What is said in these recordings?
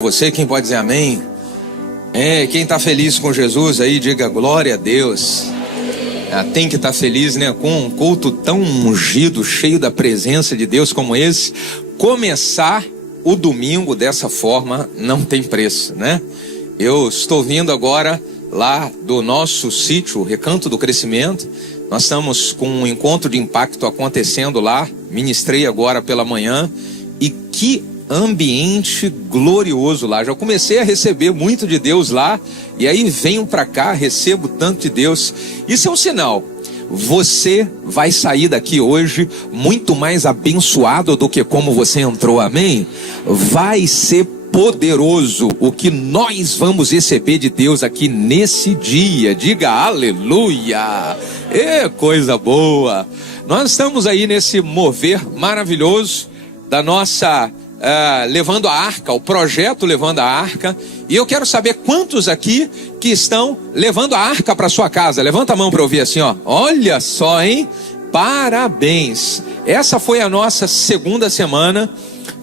Você, quem pode dizer amém? Quem está feliz com Jesus aí, diga glória a Deus. Tem que estar feliz, né? Com um culto tão ungido, cheio da presença de Deus como esse. Começar o domingo dessa forma não tem preço, né? Eu estou vindo agora lá do nosso sítio, Recanto do Crescimento. Nós estamos com um encontro de impacto acontecendo lá. Ministrei agora pela manhã. E que ambiente glorioso lá. Já comecei a receber muito de Deus lá, e aí venho para cá, recebo tanto de Deus. Isso é um sinal. Você vai sair daqui hoje muito mais abençoado do que como você entrou, amém? Vai ser poderoso o que nós vamos receber de Deus aqui nesse dia. Diga aleluia. Coisa boa. Nós estamos aí nesse mover maravilhoso da nossa Levando a Arca, o projeto Levando a Arca. E eu quero saber quantos aqui que estão levando a arca para sua casa. Levanta a mão para ouvir assim, ó. Olha só, hein? Parabéns. Essa foi a nossa segunda semana.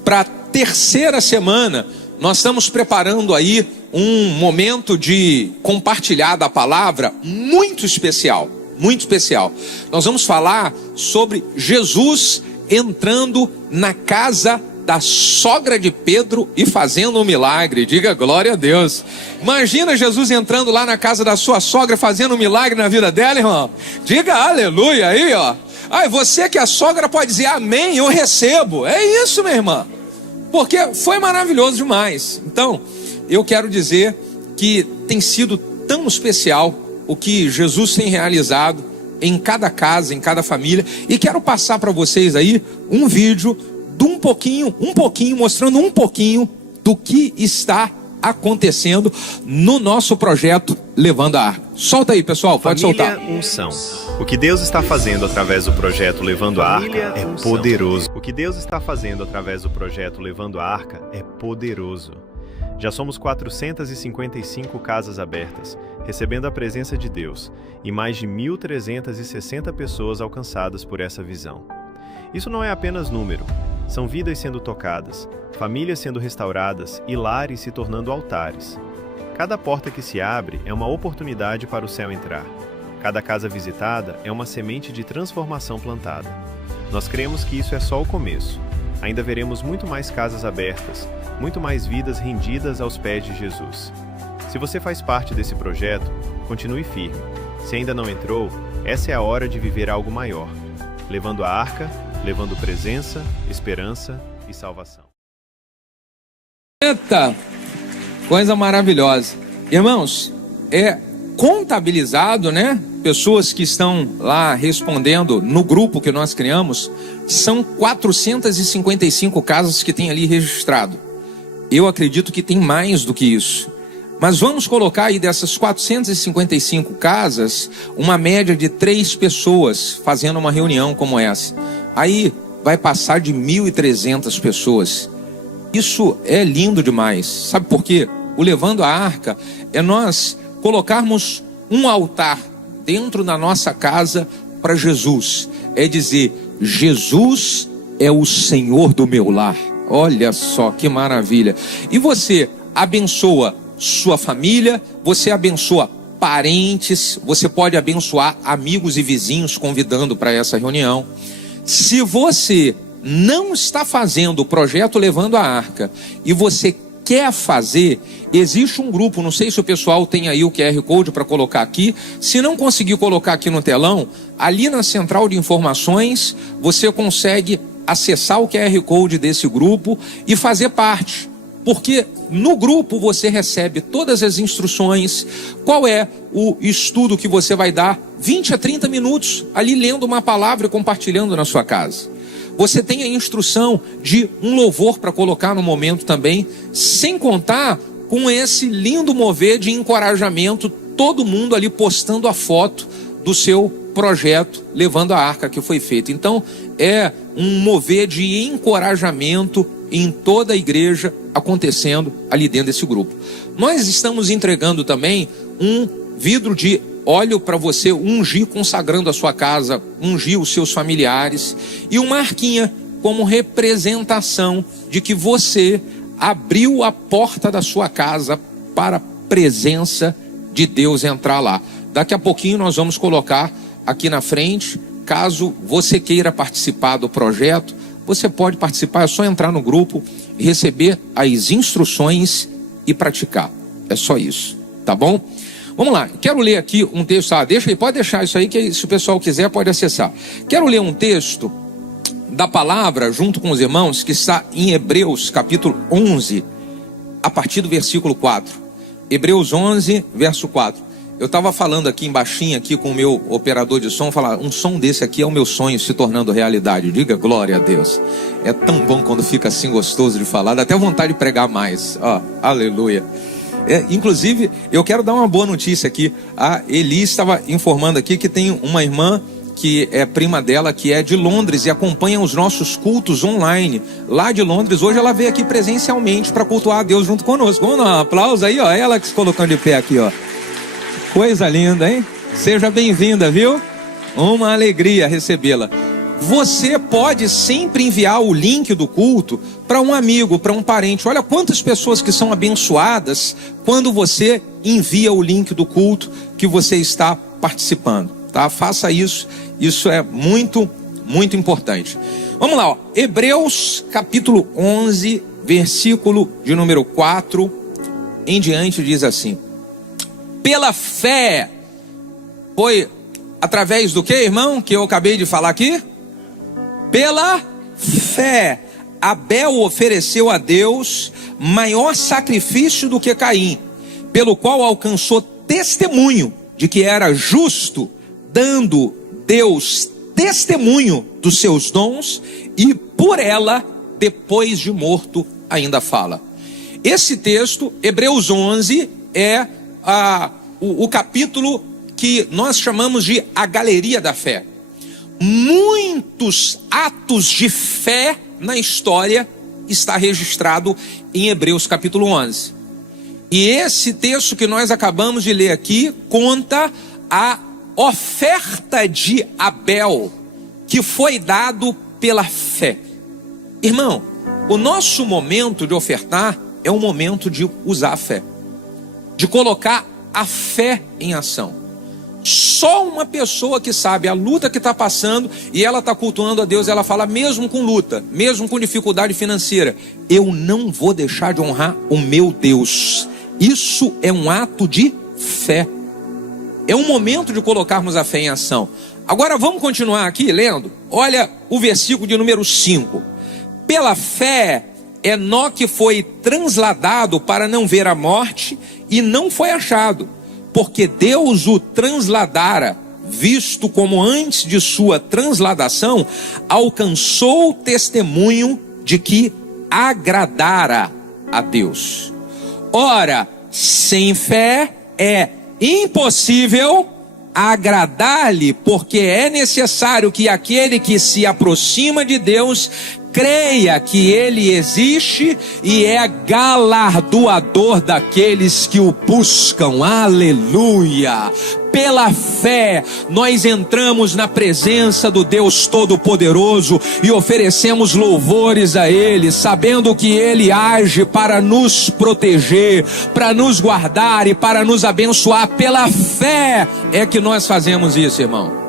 Para a terceira semana, nós estamos preparando aí um momento de compartilhar da palavra muito especial. Muito especial. Nós vamos falar sobre Jesus entrando na casa da sogra de Pedro e fazendo um milagre. Diga glória a Deus. Imagina Jesus entrando lá na casa da sua sogra, fazendo um milagre na vida dela, irmão. Diga aleluia aí, ó. Você que é sogra pode dizer amém, eu recebo. É isso, minha irmã. Porque foi maravilhoso demais. Então, eu quero dizer que tem sido tão especial o que Jesus tem realizado em cada casa, em cada família. E quero passar para vocês aí um vídeo de um pouquinho, mostrando um pouquinho do que está acontecendo no nosso projeto Levando a Arca. Solta aí, pessoal, pode soltar. Unção. O que Deus está fazendo através do projeto Levando a Arca é poderoso. O que Deus está fazendo através do projeto Levando a Arca é poderoso. Já somos 455 casas abertas, recebendo a presença de Deus, e mais de 1.360 pessoas alcançadas por essa visão. Isso não é apenas número, são vidas sendo tocadas, famílias sendo restauradas e lares se tornando altares. Cada porta que se abre é uma oportunidade para o céu entrar. Cada casa visitada é uma semente de transformação plantada. Nós cremos que isso é só o começo. Ainda veremos muito mais casas abertas, muito mais vidas rendidas aos pés de Jesus. Se você faz parte desse projeto, continue firme. Se ainda não entrou, essa é a hora de viver algo maior. Levando a Arca, levando presença, esperança e salvação. Eita, coisa maravilhosa. Irmãos, é contabilizado, né? Pessoas que estão lá respondendo no grupo que nós criamos, são 455 casas que tem ali registrado. Eu acredito que tem mais do que isso. Mas vamos colocar aí dessas 455 casas, uma média de 3 pessoas fazendo uma reunião como essa. Aí vai passar de 1.300 pessoas. Isso é lindo demais. Sabe por quê? O Levando a Arca é nós colocarmos um altar dentro da nossa casa para Jesus. É dizer, Jesus é o Senhor do meu lar. Olha só que maravilha. E você abençoa sua família, você abençoa parentes, você pode abençoar amigos e vizinhos convidando para essa reunião. Se você não está fazendo o projeto Levando a Arca e você quer fazer, existe um grupo, não sei se o pessoal tem aí o QR Code para colocar aqui. Se não conseguir colocar aqui no telão, ali na central de informações, você consegue acessar o QR Code desse grupo e fazer parte. Porque no grupo você recebe todas as instruções, qual é o estudo que você vai dar, 20 a 30 minutos, ali lendo uma palavra e compartilhando na sua casa. Você tem a instrução de um louvor para colocar no momento também, sem contar com esse lindo mover de encorajamento, todo mundo ali postando a foto do seu projeto Levando a Arca que foi feito. Então é um mover de encorajamento em toda a igreja acontecendo ali dentro desse grupo. Nós estamos entregando também um vidro de óleo para você ungir, consagrando a sua casa, ungir os seus familiares, e uma arquinha como representação de que você abriu a porta da sua casa para a presença de Deus entrar lá. Daqui a pouquinho nós vamos colocar aqui na frente. Caso você queira participar do projeto, você pode participar, é só entrar no grupo, receber as instruções e praticar. É só isso, tá bom? Vamos lá, quero ler aqui um texto, deixa aí, pode deixar isso aí, que se o pessoal quiser pode acessar. Quero ler um texto da palavra, junto com os irmãos, que está em Hebreus capítulo 11, a partir do versículo 4. Hebreus 11, verso 4. Eu estava falando aqui embaixinho aqui com o meu operador de som, falar, um som desse aqui é o meu sonho se tornando realidade. Diga glória a Deus. É tão bom quando fica assim gostoso de falar, dá até vontade de pregar mais. Aleluia. Inclusive, eu quero dar uma boa notícia aqui. A Eli estava informando aqui que tem uma irmã que é prima dela, que é de Londres e acompanha os nossos cultos online lá de Londres. Hoje ela veio aqui presencialmente para cultuar a Deus junto conosco. Vamos dar um aplauso aí, ela que se colocando de pé aqui, Coisa linda, hein? Seja bem-vinda, viu? Uma alegria recebê-la. Você pode sempre enviar o link do culto para um amigo, para um parente. Olha quantas pessoas que são abençoadas quando você envia o link do culto que você está participando, tá? Faça isso, isso é muito, muito importante. Vamos lá, Hebreus capítulo 11, versículo de número 4 em diante diz assim: pela fé, foi através do que, irmão, que eu acabei de falar aqui? Pela fé, Abel ofereceu a Deus maior sacrifício do que Caim, pelo qual alcançou testemunho de que era justo, dando Deus testemunho dos seus dons, e por ela, depois de morto, ainda fala. Esse texto, Hebreus 11, é o capítulo que nós chamamos de a galeria da fé. Muitos atos de fé na história está registrado em Hebreus capítulo 11. E esse texto que nós acabamos de ler aqui conta a oferta de Abel, que foi dado pela fé. Irmão, o nosso momento de ofertar é um momento de usar a fé, de colocar a fé em ação. Só uma pessoa que sabe a luta que está passando e ela está cultuando a Deus, ela fala, mesmo com luta, mesmo com dificuldade financeira, eu não vou deixar de honrar o meu Deus. Isso é um ato de fé. É um momento de colocarmos a fé em ação. Agora vamos continuar aqui lendo. Olha o versículo de número 5. Pela fé, Enoque foi transladado para não ver a morte e não foi achado, porque Deus o transladara, visto como antes de sua transladação, alcançou o testemunho de que agradara a Deus. Ora, sem fé é impossível agradar-lhe, porque é necessário que aquele que se aproxima de Deus creia que ele existe e é galardoador daqueles que o buscam. Aleluia! Pela fé, nós entramos na presença do Deus Todo-Poderoso e oferecemos louvores a Ele, sabendo que Ele age para nos proteger, para nos guardar e para nos abençoar. Pela fé é que nós fazemos isso, irmão.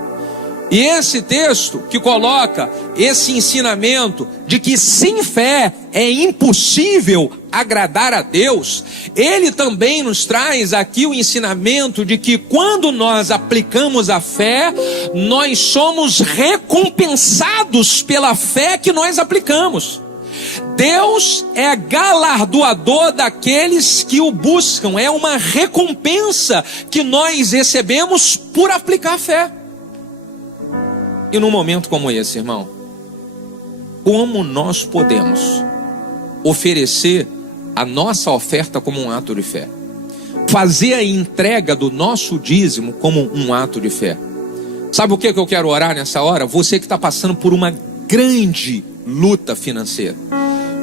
E esse texto que coloca esse ensinamento de que sem fé é impossível agradar a Deus, ele também nos traz aqui o ensinamento de que quando nós aplicamos a fé, nós somos recompensados pela fé que nós aplicamos. Deus é galardoador daqueles que o buscam, é uma recompensa que nós recebemos por aplicar a fé. E num momento como esse, irmão, como nós podemos oferecer a nossa oferta como um ato de fé? Fazer a entrega do nosso dízimo como um ato de fé? Sabe o que eu quero orar nessa hora? Você que está passando por uma grande luta financeira,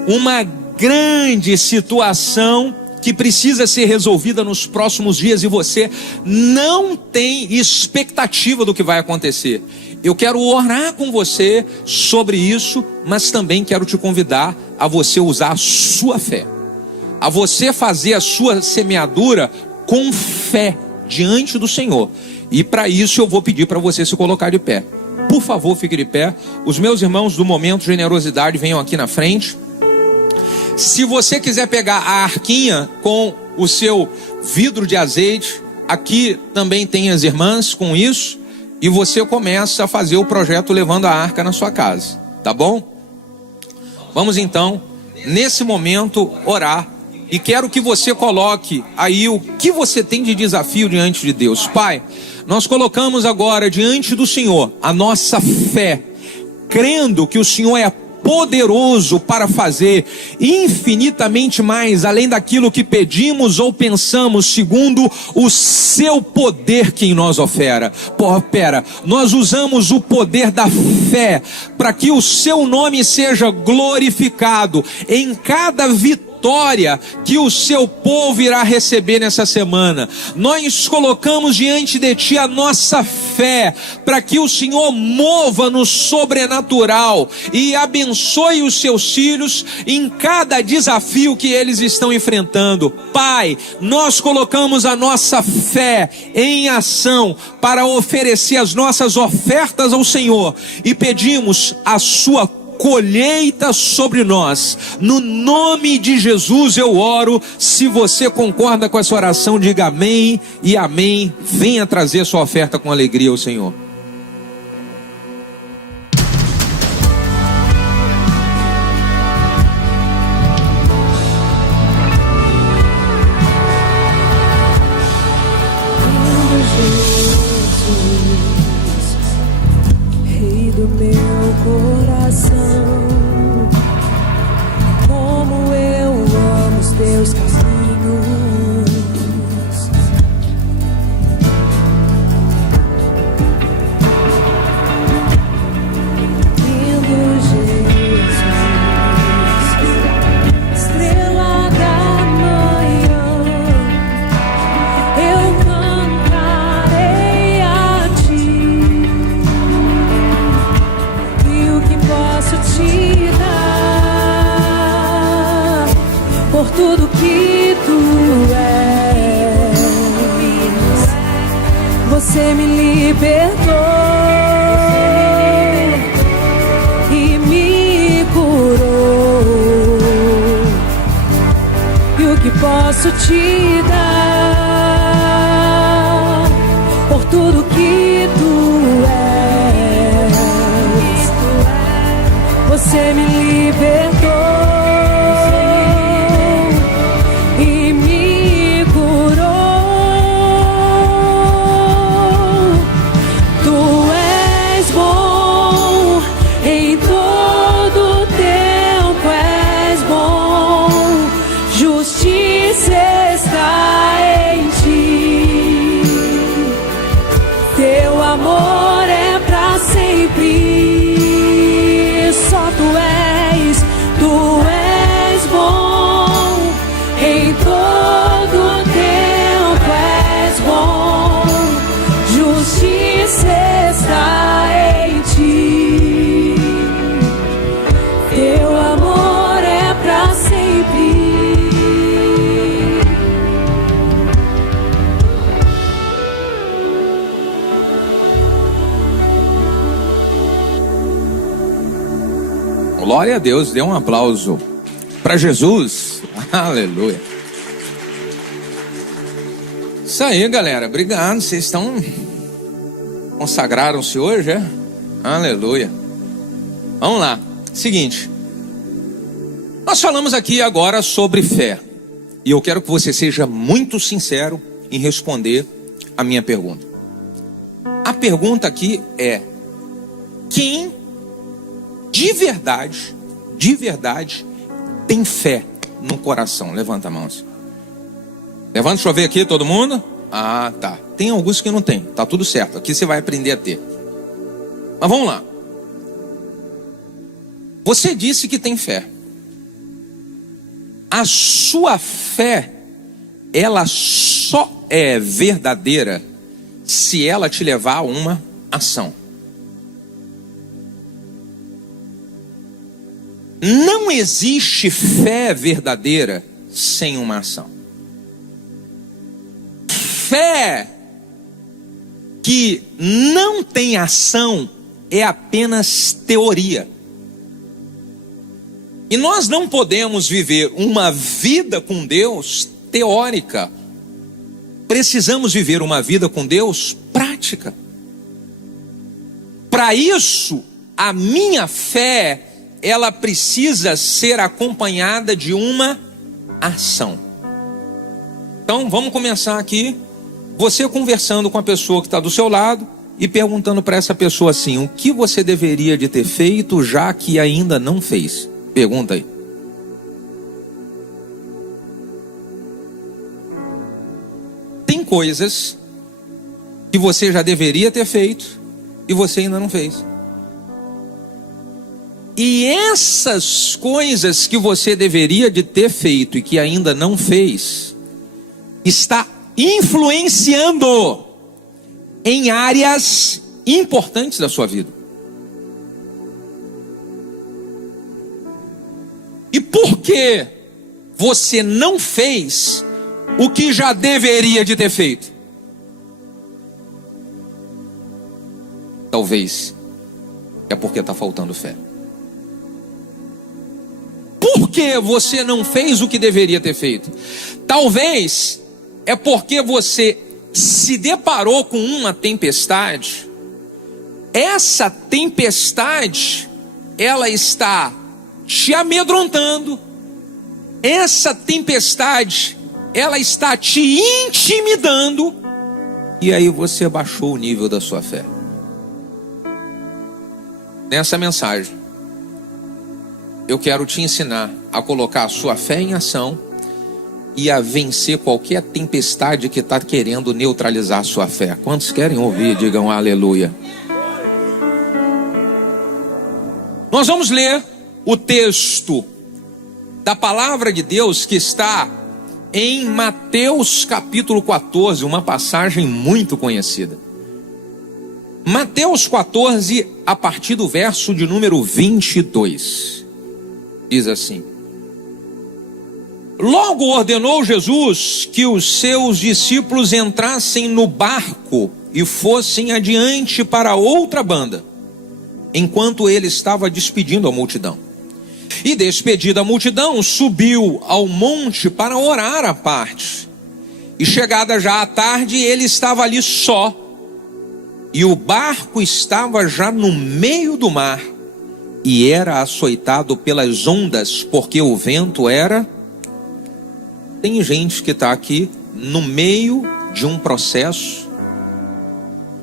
uma grande situação que precisa ser resolvida nos próximos dias e você não tem expectativa do que vai acontecer. Eu quero orar com você sobre isso, mas também quero te convidar a você usar a sua fé. a você fazer a sua semeadura com fé diante do Senhor. E para isso eu vou pedir para você se colocar de pé. Por favor, fique de pé. Os meus irmãos do Momento Generosidade venham aqui na frente. Se você quiser pegar a arquinha com o seu vidro de azeite, aqui também tem as irmãs com isso. E você começa a fazer o projeto Levando a Arca na sua casa. Tá bom? Vamos então, nesse momento, orar. E quero que você coloque aí o que você tem de desafio diante de Deus. Pai, nós colocamos agora diante do Senhor a nossa fé, crendo que o Senhor é poderoso para fazer infinitamente mais, além daquilo que pedimos ou pensamos, segundo o seu poder que em nós opera. Nós usamos o poder da fé para que o seu nome seja glorificado em cada vitória que o seu povo irá receber nessa semana. Nós colocamos diante de ti a nossa fé, para que o Senhor mova no sobrenatural e abençoe os seus filhos em cada desafio que eles estão enfrentando. Pai, nós colocamos a nossa fé em ação para oferecer as nossas ofertas ao Senhor e pedimos a sua colheita sobre nós. No nome de Jesus eu oro. Se você concorda com essa oração, diga amém e amém. Venha trazer sua oferta com alegria ao Senhor. Rei do meu coração, como eu amo os teus caminhos. Lindo Jesus, estrela da manhã, eu cantarei a ti. E o que posso te dar por tudo que tu és? Você me libertou e me curou. E o que posso te dar por tudo que tu és? Você me libertou e me curou. Tu és bom em todo tempo, és bom. Justiça está em ti. Teu amor é pra sempre. Só tu és bom em todo tempo, és bom. Justiça está em ti. Teu amor é pra sempre. Glória a Deus, dê um aplauso para Jesus. Aleluia. Isso aí, galera, obrigado. Vocês consagraram-se hoje, é? Aleluia. Vamos lá, seguinte, nós falamos aqui agora sobre fé, e eu quero que você seja muito sincero em responder a minha pergunta. A pergunta aqui é: quem de verdade tem fé no coração? Levanta a mão assim. Levanta, deixa eu ver aqui todo mundo. Ah, tá. Tem alguns que não tem, tá tudo certo. Aqui você vai aprender a ter. Mas vamos lá. Você disse que tem fé. A sua fé, ela só é verdadeira se ela te levar a uma ação. Não existe fé verdadeira sem uma ação. Fé que não tem ação é apenas teoria. E nós não podemos viver uma vida com Deus teórica. Precisamos viver uma vida com Deus prática. Para isso, a minha fé, ela precisa ser acompanhada de uma ação. Então, vamos começar aqui, você conversando com a pessoa que está do seu lado e perguntando para essa pessoa assim: o que você deveria de ter feito já que ainda não fez? Pergunta aí. Tem coisas que você já deveria ter feito e você ainda não fez. E essas coisas que você deveria de ter feito e que ainda não fez, está influenciando em áreas importantes da sua vida. E por que você não fez o que já deveria de ter feito? Talvez é porque está faltando fé. Por que você não fez o que deveria ter feito? Talvez é porque você se deparou com uma tempestade. Essa tempestade, ela está te amedrontando. Essa tempestade, ela está te intimidando. E aí você baixou o nível da sua fé. Nessa mensagem, eu quero te ensinar a colocar a sua fé em ação e a vencer qualquer tempestade que está querendo neutralizar a sua fé. Quantos querem ouvir? Digam aleluia. Nós vamos ler o texto da palavra de Deus que está em Mateus capítulo 14, uma passagem muito conhecida. Mateus 14, a partir do verso de número 22. Diz assim: logo ordenou Jesus que os seus discípulos entrassem no barco e fossem adiante para outra banda, enquanto ele estava despedindo a multidão. E despedida a multidão, subiu ao monte para orar à parte. E chegada já a tarde, ele estava ali só. E o barco estava já no meio do mar, e era açoitado pelas ondas, porque o vento era... Tem gente que está aqui no meio de um processo,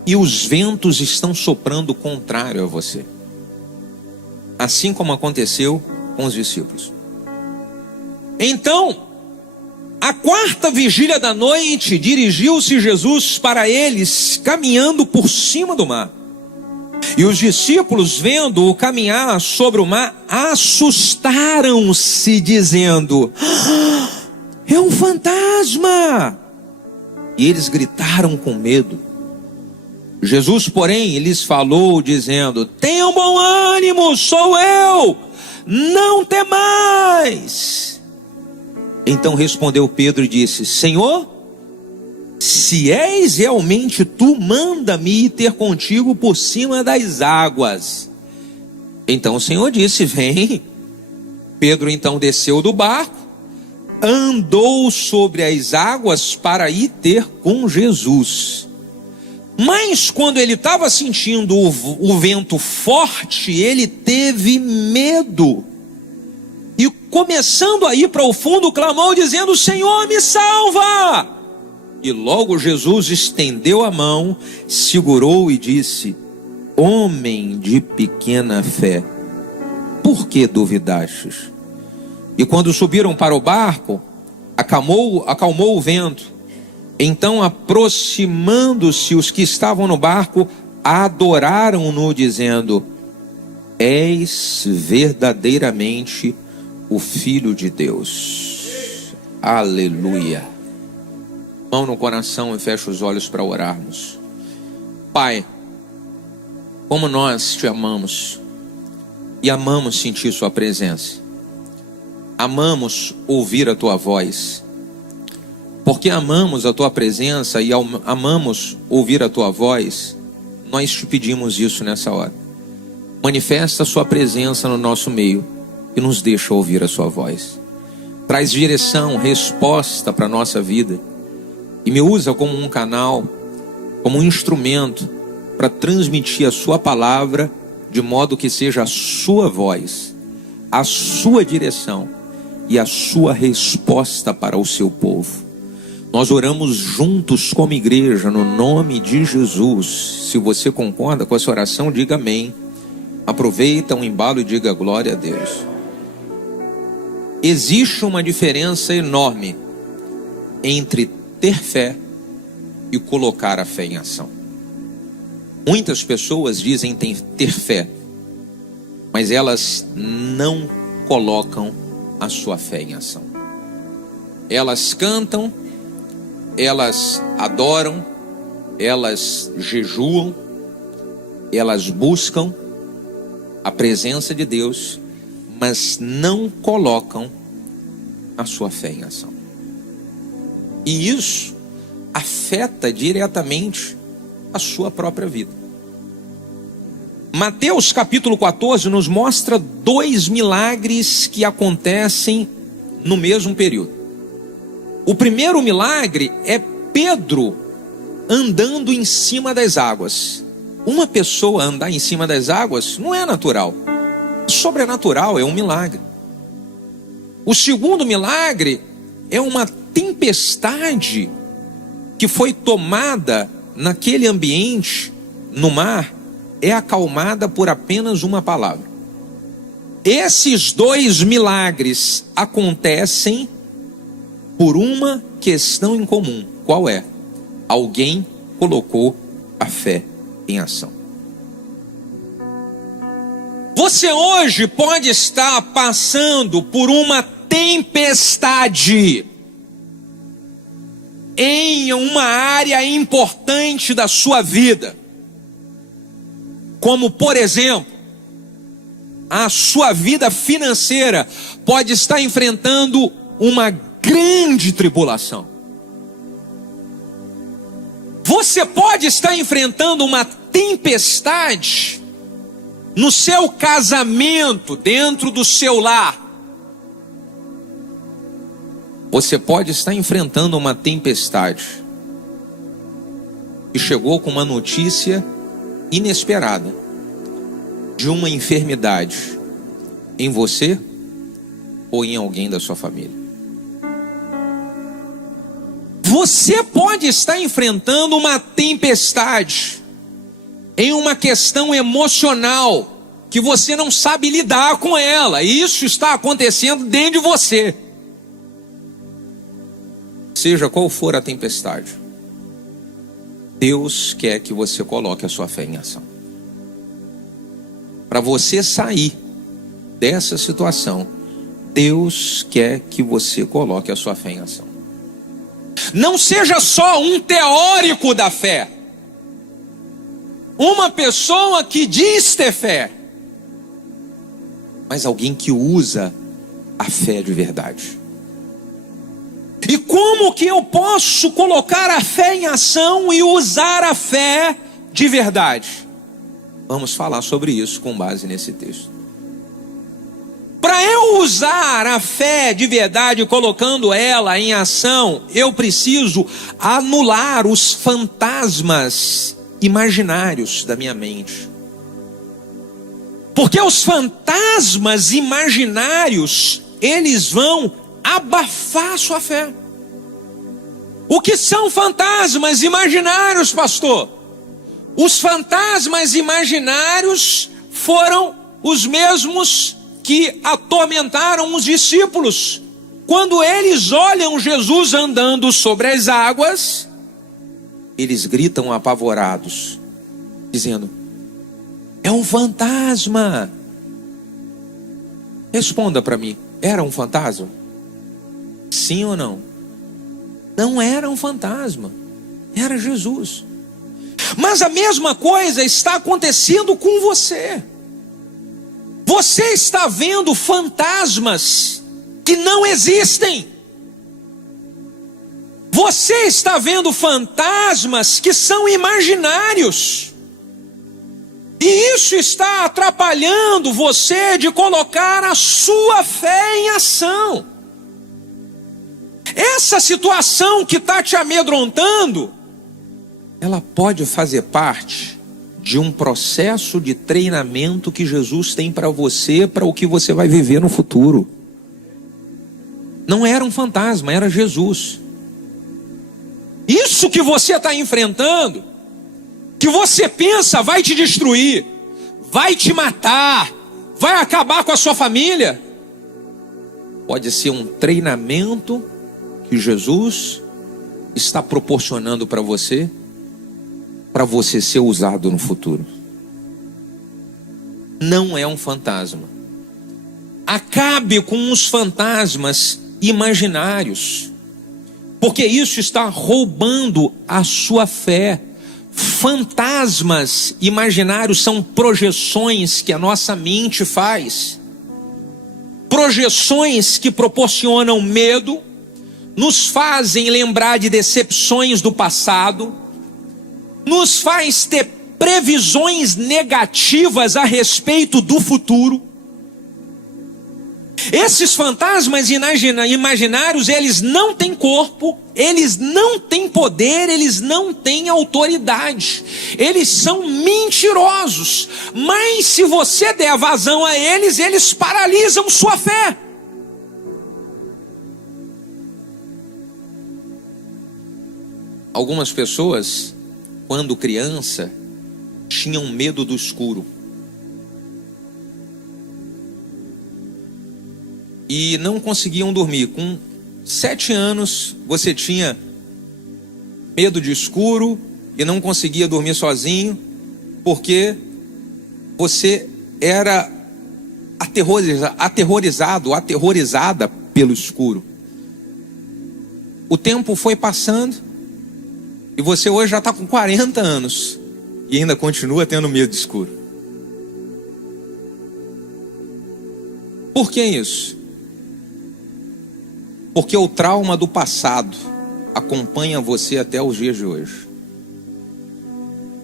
e os ventos estão soprando contrário a você. Assim como aconteceu com os discípulos. Então, à quarta vigília da noite, dirigiu-se Jesus para eles, caminhando por cima do mar. E os discípulos, vendo-o caminhar sobre o mar, assustaram-se, dizendo: é um fantasma! E eles gritaram com medo. Jesus, porém, lhes falou, dizendo: tenham bom ânimo, sou eu, não temais. Então respondeu Pedro e disse: Senhor, se és realmente tu, manda-me ir ter contigo por cima das águas. Então o Senhor disse: vem. Pedro então desceu do barco, andou sobre as águas para ir ter com Jesus. Mas quando ele estava sentindo o vento forte, ele teve medo. E começando a ir para o fundo, clamou dizendo: Senhor, me salva! E logo Jesus estendeu a mão, segurou e disse: homem de pequena fé, por que duvidastes? E quando subiram para o barco, acalmou o vento. Então, aproximando-se os que estavam no barco, adoraram-no, dizendo: és verdadeiramente o Filho de Deus. Aleluia. Mão no coração e fecha os olhos para orarmos. Pai, como nós te amamos e amamos sentir sua presença. amamos ouvir a tua voz. Porque amamos a tua presença e amamos ouvir a tua voz, nós te pedimos isso nessa hora. Manifesta a sua presença no nosso meio e nos deixa ouvir a sua voz. Traz direção, resposta para a nossa vida e me usa como um canal, como um instrumento para transmitir a sua palavra, de modo que seja a sua voz, a sua direção e a sua resposta para o seu povo. Nós oramos juntos como igreja, no nome de Jesus. Se você concorda com essa oração, diga amém. Aproveita um embalo e diga glória a Deus. Existe uma diferença enorme entre ter fé e colocar a fé em ação. Muitas pessoas dizem ter fé, mas elas não colocam a sua fé em ação. Elas cantam, elas adoram, elas jejuam, elas buscam a presença de Deus, mas não colocam a sua fé em ação. E isso afeta diretamente a sua própria vida. Mateus capítulo 14 nos mostra 2 milagres que acontecem no mesmo período. O primeiro milagre é Pedro andando em cima das águas. Uma pessoa andar em cima das águas não é natural. Sobrenatural, é um milagre. O segundo milagre é uma tempestade que foi tomada naquele ambiente, no mar, é acalmada por apenas uma palavra. Esses 2 milagres acontecem por uma questão em comum. Qual é? Alguém colocou a fé em ação. Você hoje pode estar passando por uma tempestade em uma área importante da sua vida. Como, por exemplo, a sua vida financeira pode estar enfrentando uma grande tribulação. Você pode estar enfrentando uma tempestade no seu casamento, dentro do seu lar. Você pode estar enfrentando uma tempestade e chegou com uma notícia inesperada de uma enfermidade em você ou em alguém da sua família. Você pode estar enfrentando uma tempestade em uma questão emocional que você não sabe lidar com ela. Isso está acontecendo dentro de você. Seja qual for a tempestade, Deus quer que você coloque a sua fé em ação. Para você sair dessa situação, Deus quer que você coloque a sua fé em ação. Não seja só um teórico da fé, uma pessoa que diz ter fé, mas alguém que usa a fé de verdade. E como que eu posso colocar a fé em ação e usar a fé de verdade? Vamos falar sobre isso com base nesse texto. Para eu usar a fé de verdade, colocando ela em ação, eu preciso anular os fantasmas imaginários da minha mente. Porque os fantasmas imaginários, eles vão abafar a sua fé. O que são fantasmas imaginários, pastor? Os fantasmas imaginários foram os mesmos que atormentaram os discípulos. Quando eles olham Jesus andando sobre as águas, eles gritam apavorados, dizendo: é um fantasma. Responda para mim, era um fantasma? Sim ou não? Não era um fantasma, era Jesus. Mas a mesma coisa está acontecendo com você. Você está vendo fantasmas que não existem. Você está vendo fantasmas que são imaginários. E isso está atrapalhando você de colocar a sua fé em ação. Essa situação que está te amedrontando, ela pode fazer parte de um processo de treinamento que Jesus tem para você, para o que você vai viver no futuro. Não era um fantasma, era Jesus. Isso que você está enfrentando, que você pensa vai te destruir, vai te matar, vai acabar com a sua família, pode ser um treinamento que Jesus está proporcionando para você ser usado no futuro. Não é um fantasma. Acabe com os fantasmas imaginários, porque isso está roubando a sua fé. Fantasmas imaginários são projeções que a nossa mente faz, projeções que proporcionam medo, nos fazem lembrar de decepções do passado, nos faz ter previsões negativas a respeito do futuro. Esses fantasmas imaginários, eles não têm corpo, eles não têm poder, eles não têm autoridade. Eles são mentirosos, mas se você der vazão a eles, eles paralisam sua fé. Algumas pessoas, quando criança, tinham medo do escuro. E não conseguiam dormir. Com 7 anos, você tinha medo de escuro e não conseguia dormir sozinho, porque você era aterrorizada pelo escuro. O tempo foi passando e você hoje já está com 40 anos e ainda continua tendo medo de escuro. Por que isso? Porque o trauma do passado acompanha você até os dias de hoje.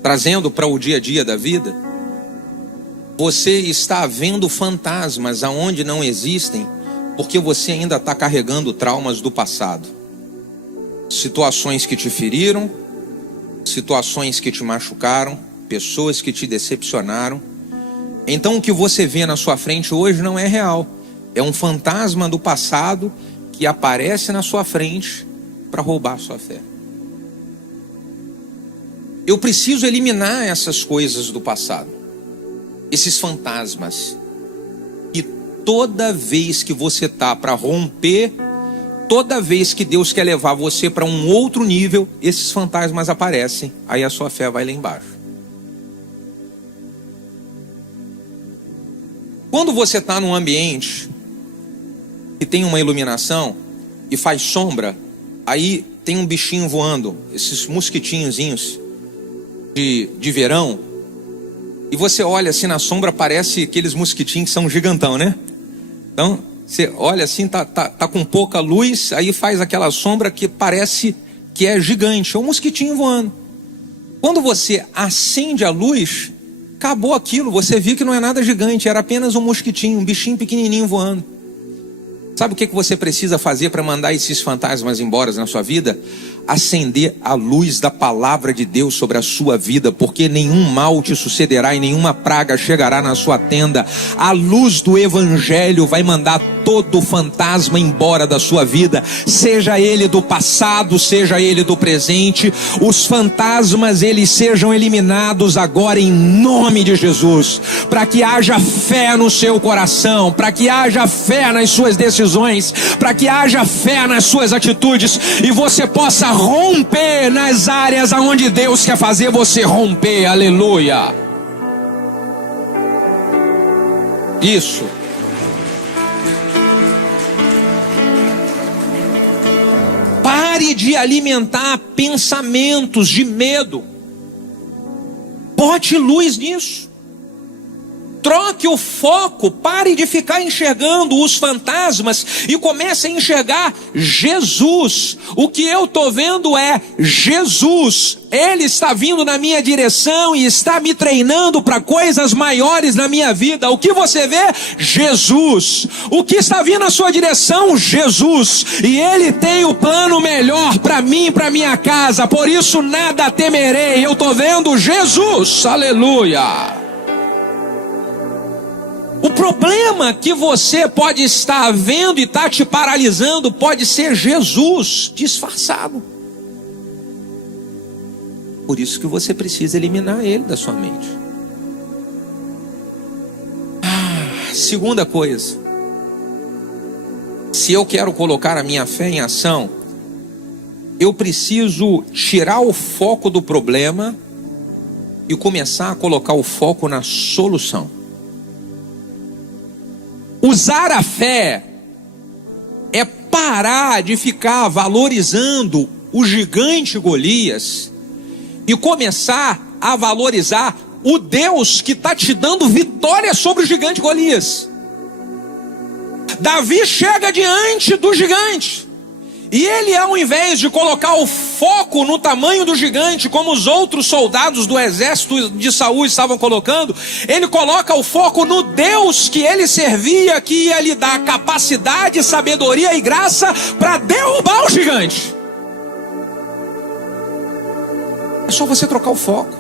Trazendo para o dia a dia da vida, você está vendo fantasmas aonde não existem, porque você ainda está carregando traumas do passado. Situações que te feriram, situações que te machucaram, pessoas que te decepcionaram. Então o que você vê na sua frente hoje não é real. É um fantasma do passado que aparece na sua frente para roubar a sua fé. Eu preciso eliminar essas coisas do passado, esses fantasmas. E toda vez que você está para romper, toda vez que Deus quer levar você para um outro nível, esses fantasmas aparecem, aí a sua fé vai lá embaixo. Quando você está num ambiente que tem uma iluminação e faz sombra, aí tem um bichinho voando, esses mosquitinhozinhos de verão, e você olha assim na sombra, parece aqueles mosquitinhos que são gigantão, né? Então você olha assim, tá com pouca luz, aí faz aquela sombra que parece que é gigante, é um mosquitinho voando. Quando você acende a luz, acabou aquilo, você viu que não é nada gigante, era apenas um mosquitinho, um bichinho pequenininho voando. Sabe o que você precisa fazer para mandar esses fantasmas embora na sua vida? Acender a luz da palavra de Deus sobre a sua vida, porque nenhum mal te sucederá e nenhuma praga chegará na sua tenda. A luz do evangelho vai mandar todo fantasma embora da sua vida, seja ele do passado, seja ele do presente. Os fantasmas, eles sejam eliminados agora em nome de Jesus, para que haja fé no seu coração, para que haja fé nas suas decisões, para que haja fé nas suas atitudes, e você possa romper nas áreas aonde Deus quer fazer você romper. Aleluia. Isso. Pare de alimentar pensamentos de medo. Bote luz nisso. Troque o foco, pare de ficar enxergando os fantasmas e comece a enxergar Jesus. O que eu estou vendo é Jesus. Ele está vindo na minha direção e está me treinando para coisas maiores na minha vida. O que você vê? Jesus. O que está vindo na sua direção? Jesus. E Ele tem o plano melhor para mim e para minha casa. Por isso nada temerei. Eu estou vendo Jesus. Aleluia. O problema que você pode estar vendo e está te paralisando pode ser Jesus disfarçado. Por isso que você precisa eliminar ele da sua mente. Segunda coisa. Se eu quero colocar a minha fé em ação, eu preciso tirar o foco do problema e começar a colocar o foco na solução. Usar a fé é parar de ficar valorizando o gigante Golias e começar a valorizar o Deus que está te dando vitória sobre o gigante Golias. Davi chega diante do gigante e ele, ao invés de colocar o foco no tamanho do gigante, como os outros soldados do exército de Saul estavam colocando, ele coloca o foco no Deus que ele servia, que ia lhe dar capacidade, sabedoria e graça para derrubar o gigante. É só você trocar o foco.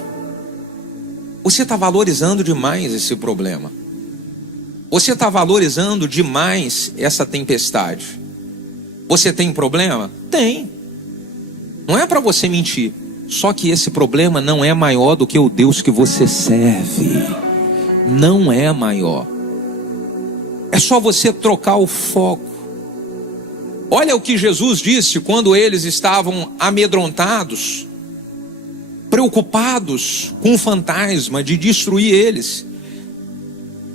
Você está valorizando demais esse problema. Você está valorizando demais essa tempestade. Você tem problema? Tem. Não é para você mentir. Só que esse problema não é maior do que o Deus que você serve. Não é maior. É só você trocar o foco. Olha o que Jesus disse quando eles estavam amedrontados, preocupados com o fantasma de destruir eles.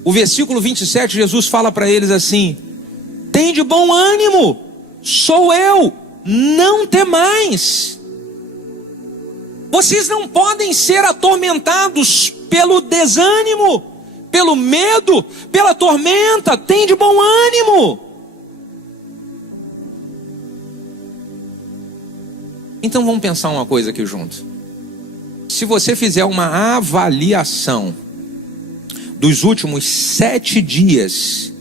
O versículo 27, Jesus fala para eles assim: tem de bom ânimo, sou eu, não temais. Vocês não podem ser atormentados pelo desânimo, pelo medo, pela tormenta. Tem de bom ânimo. Então vamos pensar uma coisa aqui junto. Se você fizer uma avaliação dos últimos 7 dias,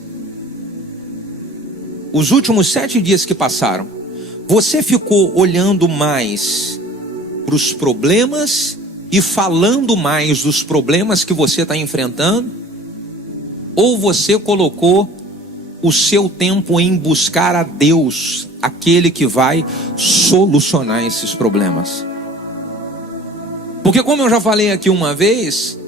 os últimos 7 dias que passaram, você ficou olhando mais para os problemas e falando mais dos problemas que você está enfrentando? Ou você colocou o seu tempo em buscar a Deus, aquele que vai solucionar esses problemas? Porque, como eu já falei aqui uma vez,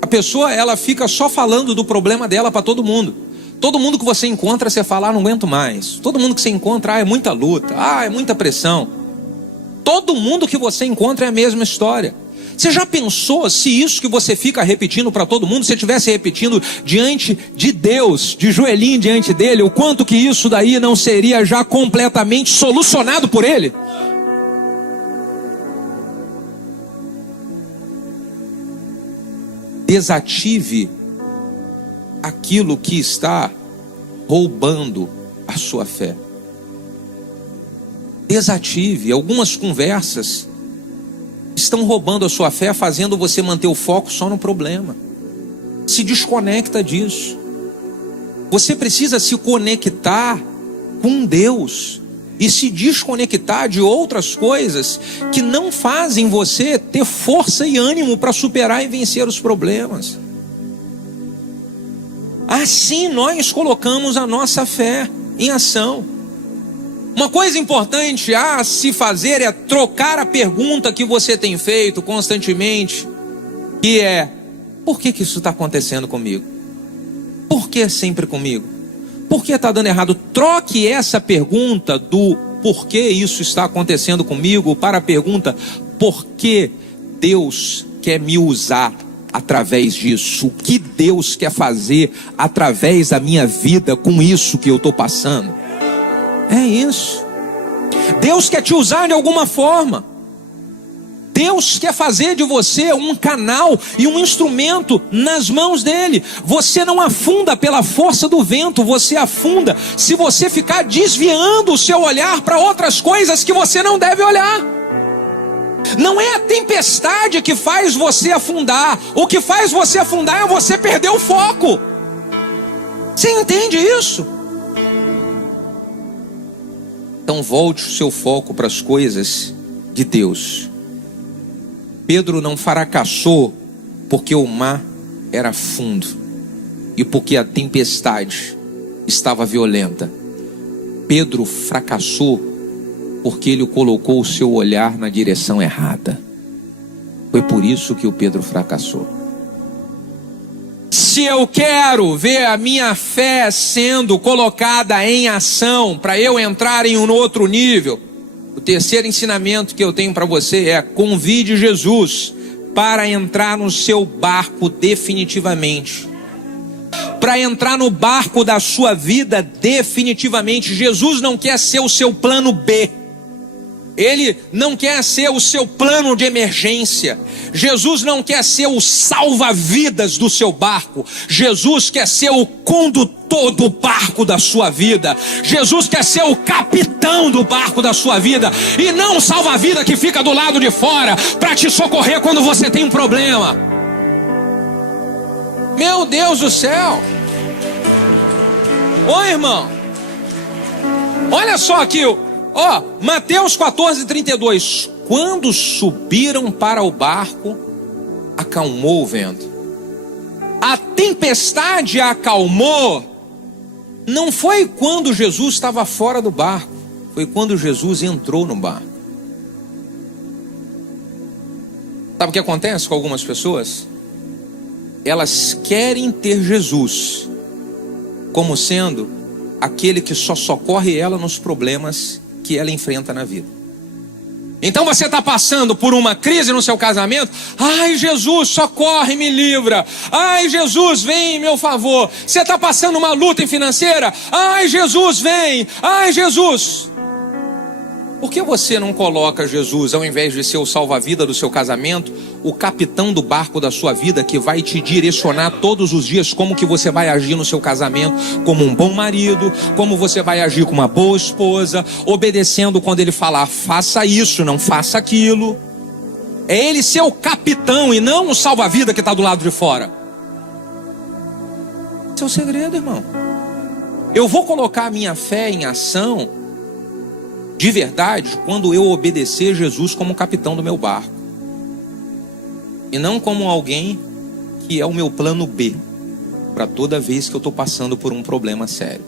a pessoa, ela fica só falando do problema dela para todo mundo. Todo mundo que você encontra, você fala: não aguento mais. Todo mundo que você encontra, é muita luta, é muita pressão. Todo mundo que você encontra é a mesma história. Você já pensou se isso que você fica repetindo para todo mundo, se você estivesse repetindo diante de Deus, de joelhinho diante dele, o quanto que isso daí não seria já completamente solucionado por ele? Desative aquilo que está roubando a sua fé. Desative. Algumas conversas estão roubando a sua fé, fazendo você manter o foco só no problema. Se desconecta disso. Você precisa se conectar com Deus e se desconectar de outras coisas que não fazem você ter força e ânimo para superar e vencer os problemas. Assim nós colocamos a nossa fé em ação. Uma coisa importante a se fazer é trocar a pergunta que você tem feito constantemente, que é: por que isso está acontecendo comigo? Por que sempre comigo? Por que está dando errado? Troque essa pergunta do por que isso está acontecendo comigo para a pergunta: por que Deus quer me usar através disso? O que Deus quer fazer através da minha vida com isso que eu estou passando? É isso. Deus quer te usar de alguma forma. Deus quer fazer de você um canal e um instrumento nas mãos dele. Você não afunda pela força do vento, você afunda se você ficar desviando o seu olhar para outras coisas que você não deve olhar. Não é a tempestade que faz você afundar. O que faz você afundar é você perder o foco. Você entende isso? Então volte o seu foco para as coisas de Deus. Pedro não fracassou porque o mar era fundo e porque a tempestade estava violenta. Pedro fracassou porque ele colocou o seu olhar na direção errada. Foi por isso que o Pedro fracassou. Se eu quero ver a minha fé sendo colocada em ação para eu entrar em um outro nível, o terceiro ensinamento que eu tenho para você é: convide Jesus para entrar no seu barco definitivamente. Para entrar no barco da sua vida definitivamente. Jesus não quer ser o seu plano B. Ele não quer ser o seu plano de emergência. Jesus não quer ser o salva-vidas do seu barco. Jesus quer ser o condutor do barco da sua vida. Jesus quer ser o capitão do barco da sua vida. E não o salva-vida que fica do lado de fora para te socorrer quando você tem um problema. Meu Deus do céu. Ô irmão, olha só aqui, Mateus 14:32. Quando subiram para o barco, acalmou o vento. A tempestade acalmou. Não foi quando Jesus estava fora do barco, foi quando Jesus entrou no barco. Sabe o que acontece com algumas pessoas? Elas querem ter Jesus como sendo aquele que só socorre ela nos problemas que ela enfrenta na vida. Então você está passando por uma crise no seu casamento. Ai, Jesus, socorre, me livra. Ai, Jesus, vem em meu favor. Você está passando uma luta financeira. Ai, Jesus, vem. Ai, Jesus. Por que você não coloca Jesus, ao invés de ser o salva-vida do seu casamento, o capitão do barco da sua vida, que vai te direcionar todos os dias como que você vai agir no seu casamento, como um bom marido, como você vai agir como uma boa esposa, obedecendo quando ele falar, faça isso, não faça aquilo. É ele ser o capitão e não o salva-vida que está do lado de fora. Esse é o segredo, irmão. Eu vou colocar a minha fé em ação de verdade quando eu obedecer Jesus como capitão do meu barco, e não como alguém que é o meu plano B para toda vez que eu estou passando por um problema sério.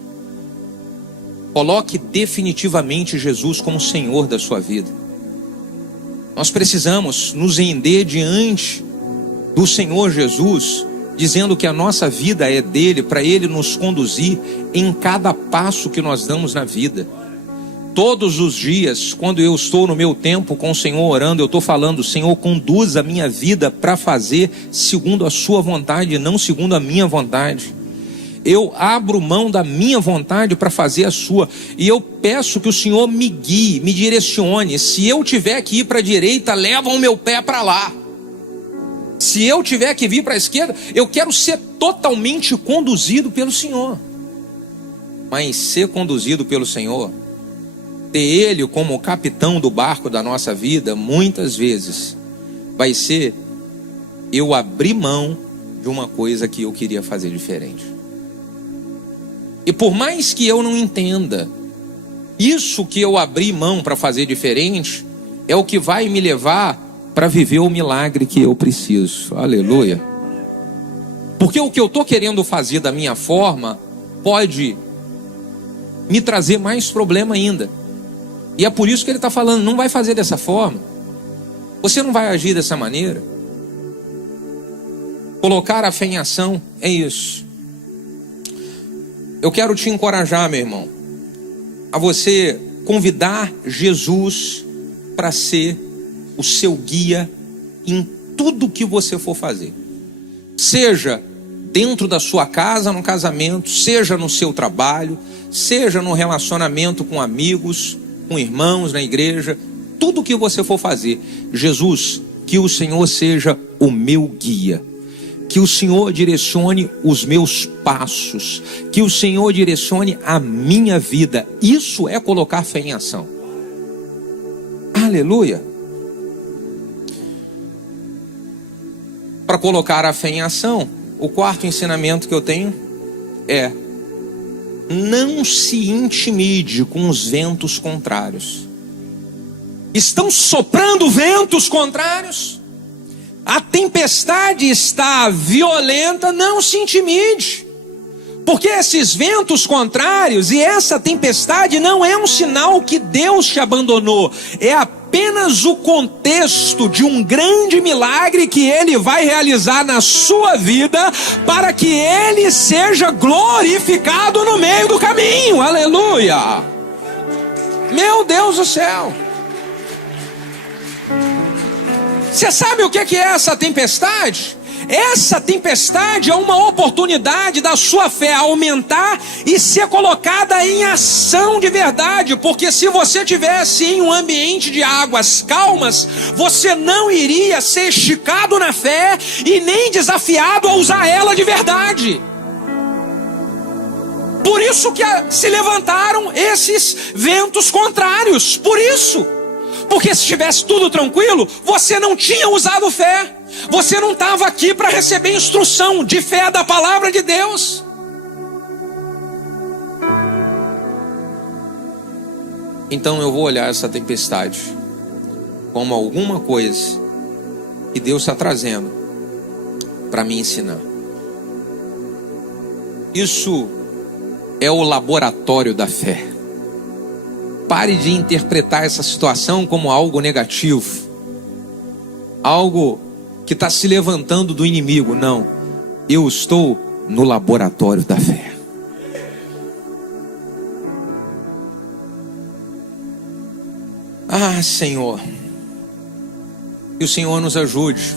Coloque definitivamente Jesus como Senhor da sua vida. Nós precisamos nos render diante do Senhor Jesus, dizendo que a nossa vida é dele, para ele nos conduzir em cada passo que nós damos na vida. Todos os dias, quando eu estou no meu tempo com o Senhor orando, eu estou falando: Senhor, conduz a minha vida para fazer segundo a sua vontade e não segundo a minha vontade. Eu abro mão da minha vontade para fazer a sua. E eu peço que o Senhor me guie, me direcione. Se eu tiver que ir para a direita, leva o meu pé para lá. Se eu tiver que vir para a esquerda, eu quero ser totalmente conduzido pelo Senhor. Mas ser conduzido pelo Senhor, ter ele como capitão do barco da nossa vida, muitas vezes vai ser eu abrir mão de uma coisa que eu queria fazer diferente. E por mais que eu não entenda, isso que eu abri mão para fazer diferente é o que vai me levar para viver o milagre que eu preciso. Aleluia. Porque o que eu estou querendo fazer da minha forma pode me trazer mais problema ainda. E é por isso que ele está falando: não vai fazer dessa forma. Você não vai agir dessa maneira. Colocar a fé em ação é isso. Eu quero te encorajar, meu irmão, a você convidar Jesus para ser o seu guia em tudo que você for fazer. Seja dentro da sua casa, no casamento, seja no seu trabalho, seja no relacionamento com amigos, com irmãos na igreja. tudo que você for fazer. Jesus, que o Senhor seja o meu guia. Que o Senhor direcione os meus passos. Que o Senhor direcione a minha vida. Isso é colocar fé em ação. Aleluia. Para colocar a fé em ação, o quarto ensinamento que eu tenho é: não se intimide com os ventos contrários. Estão soprando ventos contrários. A tempestade está violenta, não se intimide. Porque esses ventos contrários e essa tempestade não é um sinal que Deus te abandonou. É apenas o contexto de um grande milagre que Ele vai realizar na sua vida, para que Ele seja glorificado no meio do caminho. Aleluia! Meu Deus do céu! Você sabe o que é essa tempestade? Essa tempestade é uma oportunidade da sua fé aumentar e ser colocada em ação de verdade. Porque se você tivesse em um ambiente de águas calmas, você não iria ser esticado na fé e nem desafiado a usar ela de verdade. Por isso que se levantaram esses ventos contrários. Por isso. Porque se estivesse tudo tranquilo, você não tinha usado fé. Você não estava aqui para receber instrução de fé da palavra de Deus. Então eu vou olhar essa tempestade como alguma coisa que Deus está trazendo para me ensinar. Isso é o laboratório da fé. Pare de interpretar essa situação como algo negativo, algo que está se levantando do inimigo. Não, eu estou no laboratório da fé. Ah, Senhor, que o Senhor nos ajude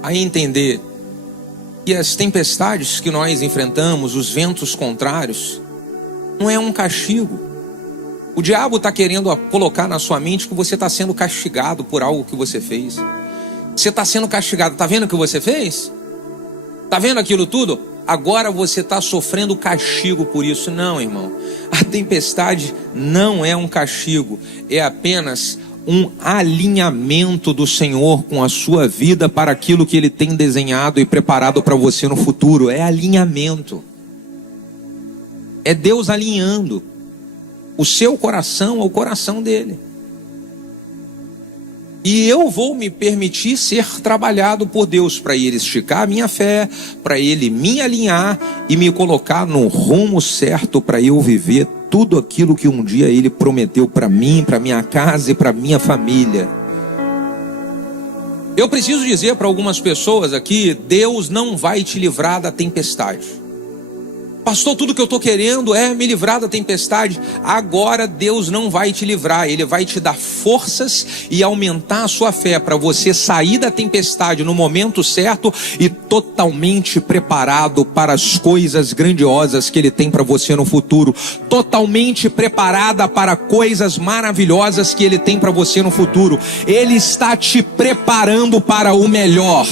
a entender que as tempestades que nós enfrentamos, os ventos contrários, não é um castigo. O diabo está querendo colocar na sua mente que você está sendo castigado por algo que você fez. Você está sendo castigado. Está vendo o que você fez? Está vendo aquilo tudo? Agora você está sofrendo castigo por isso. Não, irmão. A tempestade não é um castigo. É apenas um alinhamento do Senhor com a sua vida para aquilo que Ele tem desenhado e preparado para você no futuro. É alinhamento. É Deus alinhando o seu coração ao coração dele. E eu vou me permitir ser trabalhado por Deus para Ele esticar a minha fé, para Ele me alinhar e me colocar no rumo certo para eu viver tudo aquilo que um dia Ele prometeu para mim, para minha casa e para minha família. Eu preciso dizer para algumas pessoas aqui: Deus não vai te livrar da tempestade. Pastor, tudo que eu estou querendo é me livrar da tempestade. Agora Deus não vai te livrar. Ele vai te dar forças e aumentar a sua fé para você sair da tempestade no momento certo e totalmente preparado para as coisas grandiosas que Ele tem para você no futuro. Totalmente preparada para coisas maravilhosas que Ele tem para você no futuro. Ele está te preparando para o melhor.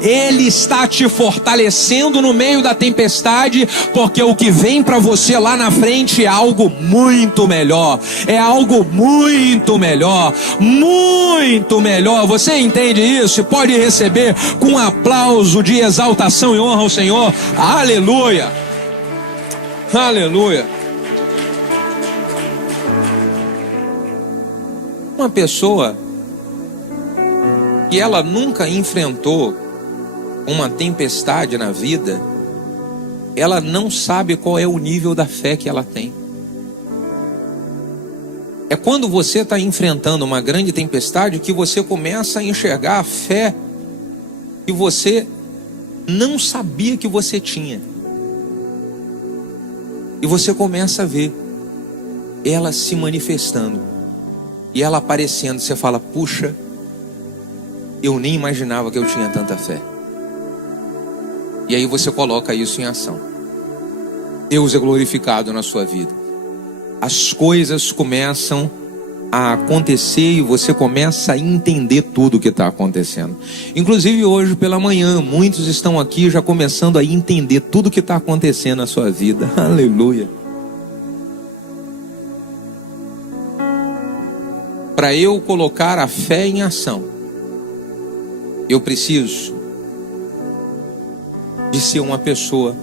Ele está te fortalecendo no meio da tempestade, porque o que vem para você lá na frente é algo muito melhor. É algo muito melhor. Muito melhor. Você entende isso? E pode receber com um aplauso de exaltação e honra ao Senhor. Aleluia. Aleluia. Uma pessoa que ela nunca enfrentou uma tempestade na vida, ela não sabe qual é o nível da fé que ela tem. É quando você está enfrentando uma grande tempestade que você começa a enxergar a fé que você não sabia que você tinha. E você começa a ver ela se manifestando e ela aparecendo. Você fala: puxa, eu nem imaginava que eu tinha tanta fé. E aí você coloca isso em ação. Deus é glorificado na sua vida. As coisas começam a acontecer e você começa a entender tudo o que está acontecendo. Inclusive hoje pela manhã, muitos estão aqui já começando a entender tudo o que está acontecendo na sua vida. Aleluia. Para eu colocar a fé em ação, eu preciso de ser uma pessoa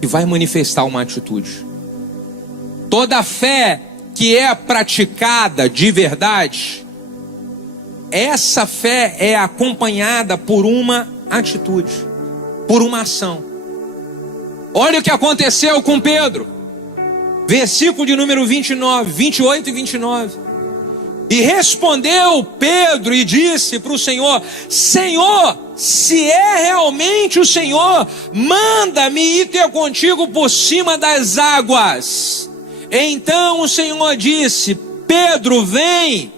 que vai manifestar uma atitude. Toda fé que é praticada de verdade, essa fé é acompanhada por uma atitude, por uma ação. Olha o que aconteceu com Pedro. Versículo de número 28 e 29. E respondeu Pedro e disse para o Senhor: Senhor, se é realmente o Senhor, manda-me ir ter contigo por cima das águas. Então o Senhor disse: Pedro, vem.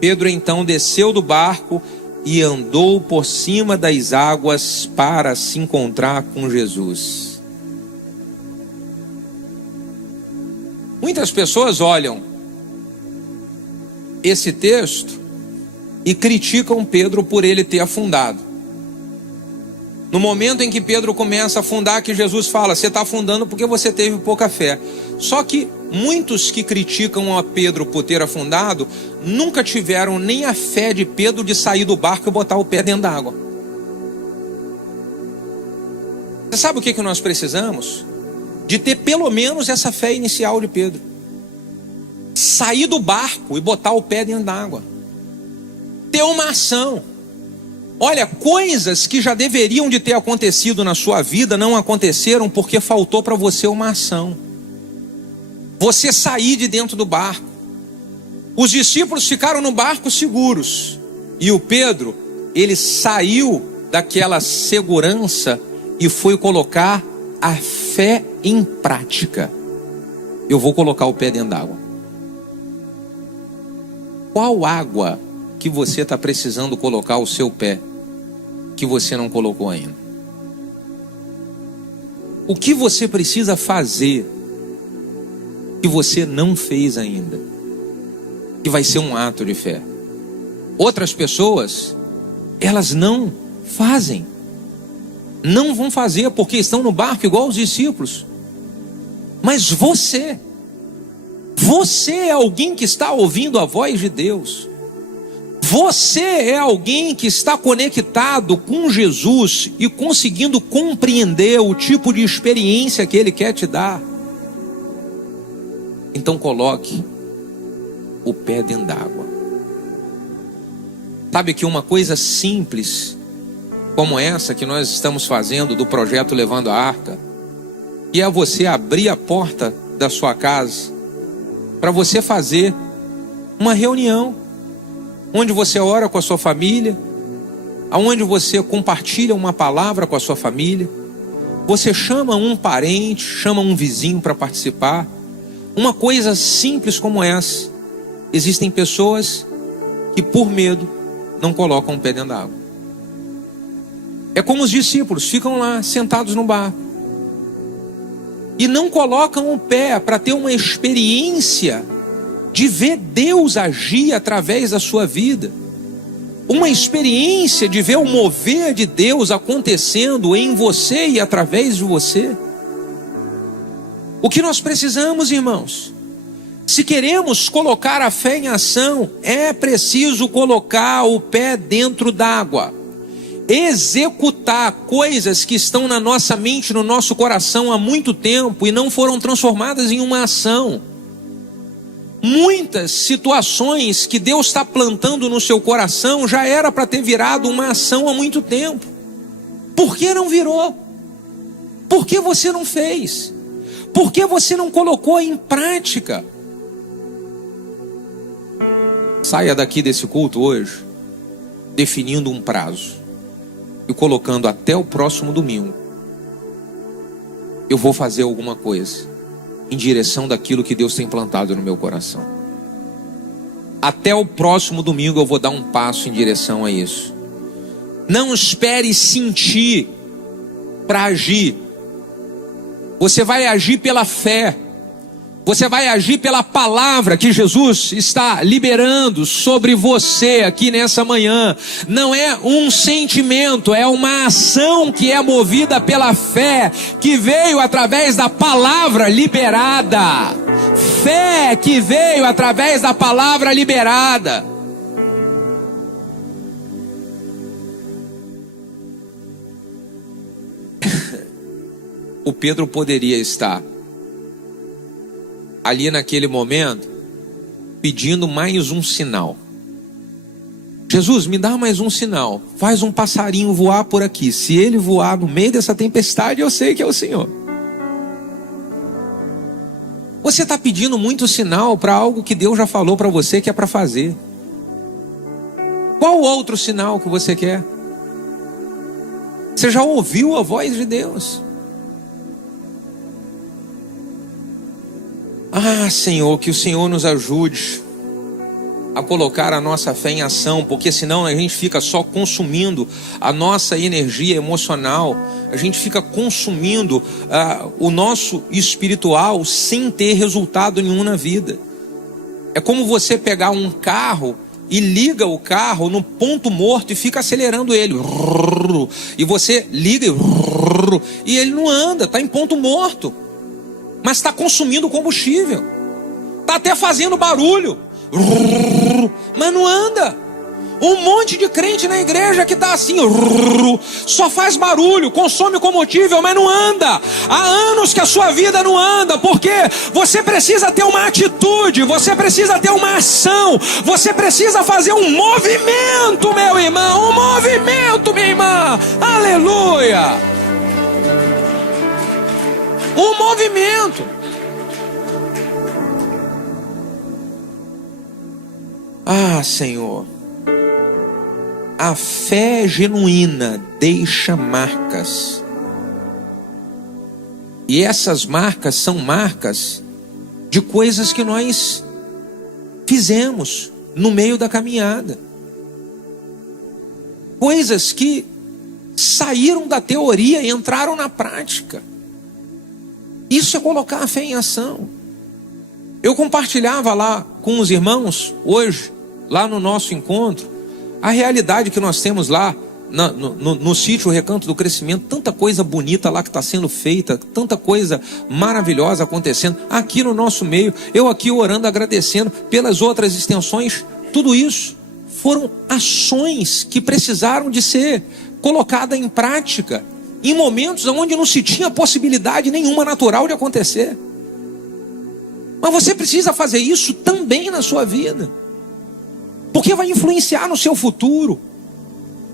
Pedro então desceu do barco e andou por cima das águas para se encontrar com Jesus. Muitas pessoas olham esse texto e criticam Pedro por ele ter afundado. No momento em que Pedro começa a afundar, que Jesus fala: você está afundando porque você teve pouca fé. Só que muitos que criticam a Pedro por ter afundado, nunca tiveram nem a fé de Pedro de sair do barco e botar o pé dentro d'água. Você sabe o que nós precisamos? De ter pelo menos essa fé inicial de Pedro. Sair do barco e botar o pé dentro d'água. Ter uma ação. Olha, coisas que já deveriam de ter acontecido na sua vida não aconteceram porque faltou para você uma ação. Você sair de dentro do barco. Os discípulos ficaram no barco seguros. E o Pedro, ele saiu daquela segurança e foi colocar a fé em prática. Eu vou colocar o pé dentro d'água. Qual água que você está precisando colocar o seu pé que você não colocou ainda? O que você precisa fazer que você não fez ainda, que vai ser um ato de fé? Outras pessoas, elas não fazem, não vão fazer porque estão no barco igual os discípulos. Mas você é alguém que está ouvindo a voz de Deus. Você é alguém que está conectado com Jesus e conseguindo compreender o tipo de experiência que Ele quer te dar. Então coloque o pé dentro d'água. Sabe que uma coisa simples como essa que nós estamos fazendo do projeto Levando a Arca, e é você abrir a porta da sua casa para você fazer uma reunião onde você ora com a sua família, aonde você compartilha uma palavra com a sua família, você chama um parente, chama um vizinho para participar. Uma coisa simples como essa. Existem pessoas que por medo não colocam o pé dentro da água. É como os discípulos, ficam lá sentados no barco e não colocam o pé para ter uma experiência de ver Deus agir através da sua vida. Uma experiência de ver o mover de Deus acontecendo em você e através de você. O que nós precisamos, irmãos, se queremos colocar a fé em ação, é preciso colocar o pé dentro d'água. Executar coisas que estão na nossa mente, no nosso coração há muito tempo e não foram transformadas em uma ação. Muitas situações que Deus está plantando no seu coração já era para ter virado uma ação há muito tempo. Por que não virou? Por que você não fez? Por que você não colocou em prática? Saia daqui desse culto hoje definindo um prazo e colocando até o próximo domingo. Eu vou fazer alguma coisa em direção daquilo que Deus tem plantado no meu coração. Até o próximo domingo eu vou dar um passo em direção a isso. Não espere sentir para agir. Você vai agir pela fé. Você vai agir pela palavra que Jesus está liberando sobre você aqui nessa manhã. Não é um sentimento, é uma ação que é movida pela fé, que veio através da palavra liberada. Fé que veio através da palavra liberada. O Pedro poderia estar ali naquele momento, pedindo mais um sinal. Jesus, me dá mais um sinal. Faz um passarinho voar por aqui. Se ele voar no meio dessa tempestade, eu sei que é o Senhor. Você está pedindo muito sinal para algo que Deus já falou para você que é para fazer. Qual outro sinal que você quer? Você já ouviu a voz de Deus? Ah, Senhor, que o Senhor nos ajude a colocar a nossa fé em ação, porque senão a gente fica só consumindo a nossa energia emocional, a gente fica consumindo o nosso espiritual sem ter resultado nenhum na vida. É como você pegar um carro e liga o carro no ponto morto e fica acelerando ele. E você liga e ele não anda, está em ponto morto. Mas está consumindo combustível. Está até fazendo barulho. Mas não anda. Um monte de crente na igreja que está assim, só faz barulho, consome combustível, mas não anda. Há anos que a sua vida não anda, porque você precisa ter uma atitude, você precisa ter uma ação, você precisa fazer um movimento, meu irmão, um movimento, minha irmã. Aleluia! Um movimento. Ah, Senhor. A fé genuína deixa marcas. E essas marcas são marcas de coisas que nós fizemos no meio da caminhada. Coisas que saíram da teoria e entraram na prática. Isso é colocar a fé em ação. Eu compartilhava lá com os irmãos, hoje, lá no nosso encontro, a realidade que nós temos lá no sítio Recanto do Crescimento. Tanta coisa bonita lá que está sendo feita, tanta coisa maravilhosa acontecendo aqui no nosso meio. Eu aqui orando, agradecendo pelas outras extensões. Tudo isso foram ações que precisaram de ser colocadas em prática em momentos onde não se tinha possibilidade nenhuma natural de acontecer. Mas você precisa fazer isso também na sua vida, porque vai influenciar no seu futuro.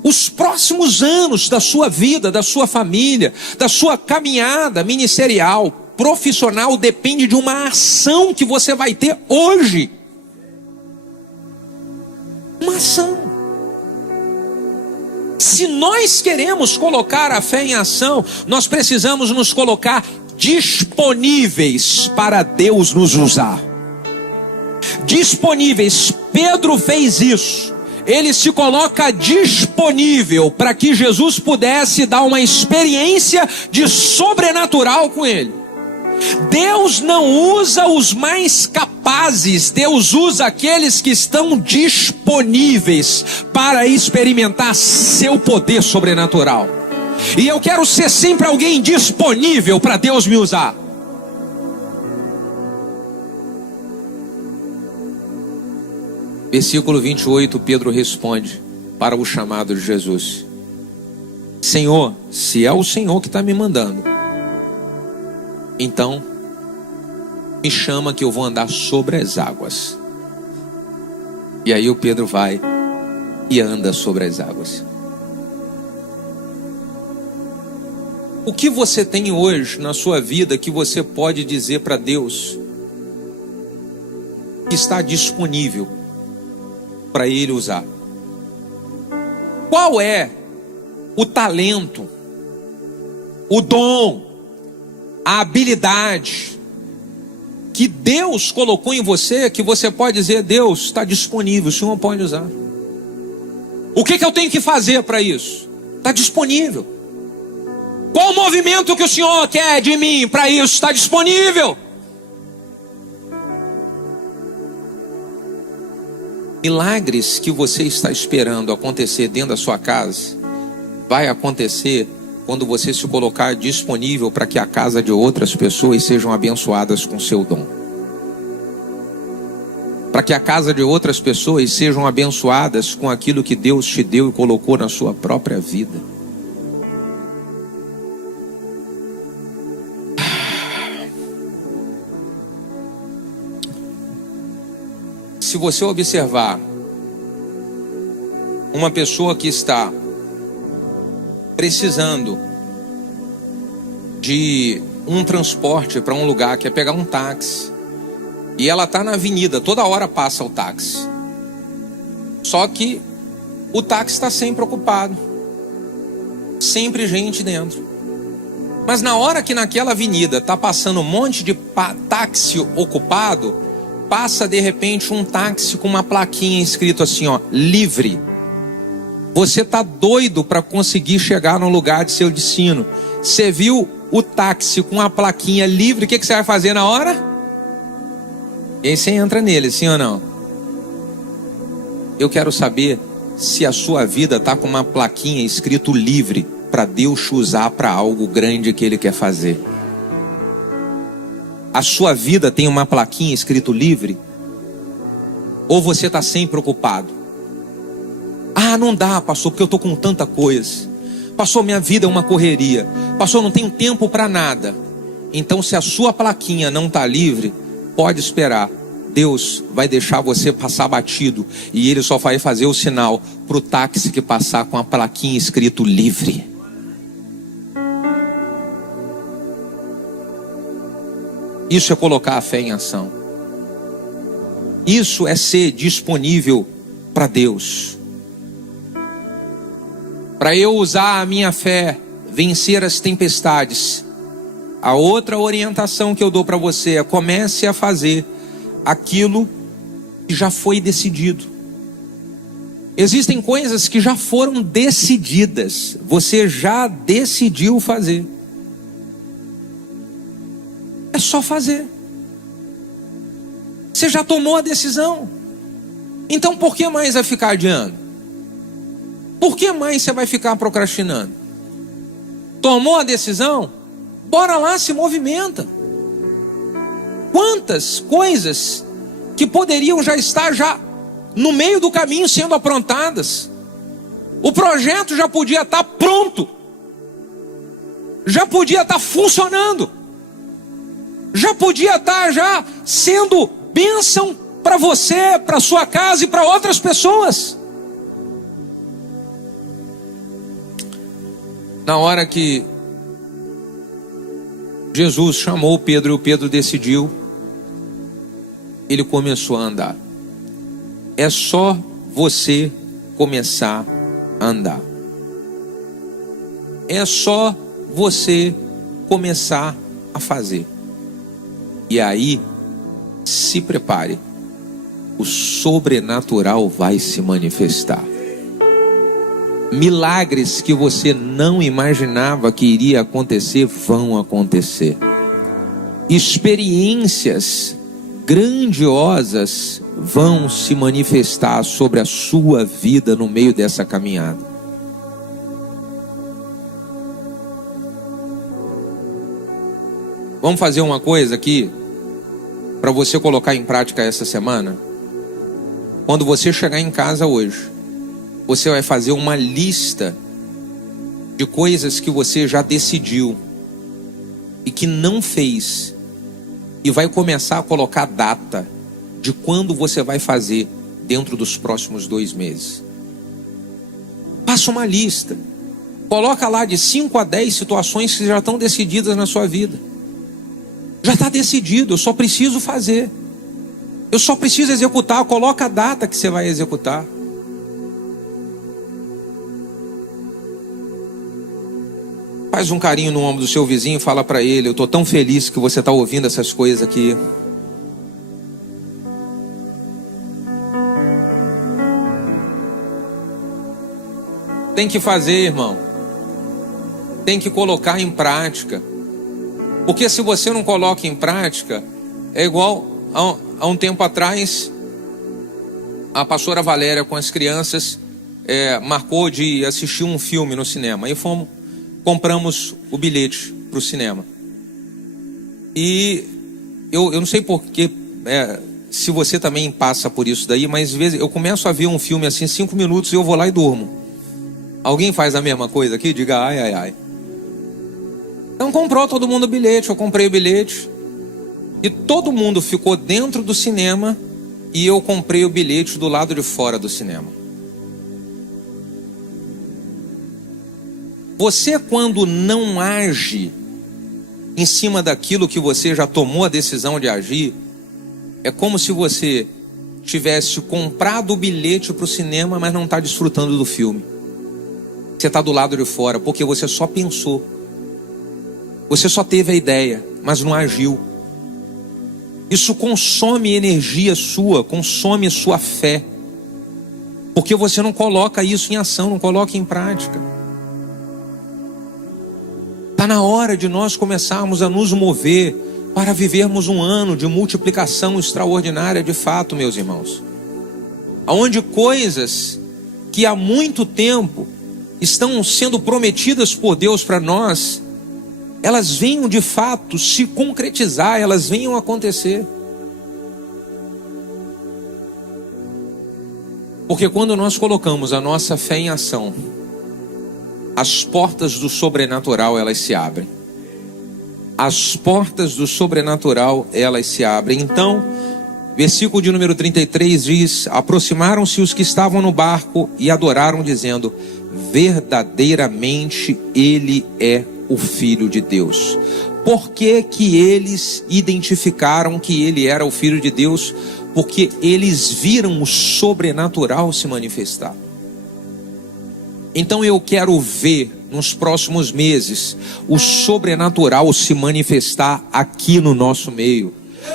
Os próximos anos da sua vida, da sua família, da sua caminhada ministerial, profissional, depende de uma ação que você vai ter hoje. Uma ação. Se nós queremos colocar a fé em ação, nós precisamos nos colocar disponíveis para Deus nos usar. Disponíveis. Pedro fez isso. Ele se coloca disponível para que Jesus pudesse dar uma experiência de sobrenatural com ele. Deus não usa os mais capazes, Deus usa aqueles que estão disponíveis para experimentar seu poder sobrenatural. E eu quero ser sempre alguém disponível para Deus me usar. Versículo 28, Pedro responde para o chamado de Jesus: Senhor, se é o Senhor que está me mandando, então me chama que eu vou andar sobre as águas. E aí o Pedro vai e anda sobre as águas. O que você tem hoje na sua vida que você pode dizer para Deus que está disponível para Ele usar? Qual é o talento, o dom, a habilidade que Deus colocou em você, que você pode dizer: Deus está disponível, o Senhor pode usar? O que eu tenho que fazer para isso? Está disponível. Qual o movimento que o Senhor quer de mim para isso? Está disponível. Milagres que você está esperando acontecer dentro da sua casa, vai acontecer quando você se colocar disponível para que a casa de outras pessoas sejam abençoadas com seu dom. Para que a casa de outras pessoas sejam abençoadas com aquilo que Deus te deu e colocou na sua própria vida. Se você observar uma pessoa que está precisando de um transporte para um lugar, quer pegar um táxi, e ela está na avenida, toda hora passa o táxi. Só que o táxi está sempre ocupado, sempre gente dentro. Mas na hora que naquela avenida está passando um monte de táxi ocupado, passa de repente um táxi com uma plaquinha escrito assim, ó, livre. Você está doido para conseguir chegar no lugar de seu destino. Você viu o táxi com a plaquinha livre, o que você vai fazer na hora? E aí você entra nele, sim ou não? Eu quero saber se a sua vida está com uma plaquinha escrito livre, para Deus te usar para algo grande que Ele quer fazer. A sua vida tem uma plaquinha escrito livre? Ou você está sempre ocupado? Ah, não dá, pastor, porque eu estou com tanta coisa. Pastor, minha vida é uma correria. Pastor, eu não tenho tempo para nada. Então, se a sua plaquinha não está livre, pode esperar. Deus vai deixar você passar batido. E Ele só vai fazer o sinal para o táxi que passar com a plaquinha escrito livre. Isso é colocar a fé em ação. Isso é ser disponível para Deus. Para eu usar a minha fé, vencer as tempestades. A outra orientação que eu dou para você é: comece a fazer aquilo que já foi decidido. Existem coisas que já foram decididas. Você já decidiu fazer. É só fazer. Você já tomou a decisão. Então por que mais vai ficar adiando? Por que mais você vai ficar procrastinando? Tomou a decisão? Bora lá, se movimenta. Quantas coisas que poderiam já estar no meio do caminho sendo aprontadas. O projeto já podia estar pronto. Já podia estar funcionando. Já podia estar já sendo bênção para você, para sua casa e para outras pessoas. Na hora que Jesus chamou Pedro e o Pedro decidiu, ele começou a andar. É só você começar a andar. É só você começar a fazer. E aí, se prepare. O sobrenatural vai se manifestar. Milagres que você não imaginava que iria acontecer, vão acontecer. Experiências grandiosas vão se manifestar sobre a sua vida no meio dessa caminhada. Vamos fazer uma coisa aqui para você colocar em prática essa semana. Quando você chegar em casa hoje, você vai fazer uma lista de coisas que você já decidiu e que não fez, e vai começar a colocar data de quando você vai fazer dentro dos próximos 2 meses. Faça uma lista. Coloca lá de 5 a 10 situações que já estão decididas na sua vida. Já está decidido, eu só preciso fazer. Eu só preciso executar. Coloca a data que você vai executar. Faz um carinho no ombro do seu vizinho e fala para ele: eu estou tão feliz que você está ouvindo essas coisas aqui. Tem que fazer, irmão. Tem que colocar em prática. Porque se você não coloca em prática, é igual a um tempo atrás, a pastora Valéria com as crianças marcou de assistir um filme no cinema. Aí compramos o bilhete para o cinema. E eu não sei porquê, se você também passa por isso daí, mas às vezes eu começo a ver um filme assim, 5 minutos e eu vou lá e durmo. Alguém faz a mesma coisa aqui? Diga ai, ai, ai. Então comprou todo mundo o bilhete, eu comprei o bilhete. E todo mundo ficou dentro do cinema e eu comprei o bilhete do lado de fora do cinema. Você, quando não age em cima daquilo que você já tomou a decisão de agir, é como se você tivesse comprado o bilhete para o cinema, mas não está desfrutando do filme. Você está do lado de fora, porque você só pensou. Você só teve a ideia, mas não agiu. Isso consome energia sua, consome sua fé. Porque você não coloca isso em ação, não coloca em prática. Está na hora de nós começarmos a nos mover para vivermos um ano de multiplicação extraordinária de fato, meus irmãos. Onde coisas que há muito tempo estão sendo prometidas por Deus para nós, elas venham de fato se concretizar, elas venham acontecer. Porque quando nós colocamos a nossa fé em ação, as portas do sobrenatural, elas se abrem. As portas do sobrenatural, elas se abrem. Então, versículo de número 33 diz: aproximaram-se os que estavam no barco e adoraram, dizendo: verdadeiramente ele é o Filho de Deus. Por que que eles identificaram que ele era o Filho de Deus? Porque eles viram o sobrenatural se manifestar. Então eu quero ver nos próximos meses o sobrenatural se manifestar aqui no nosso meio.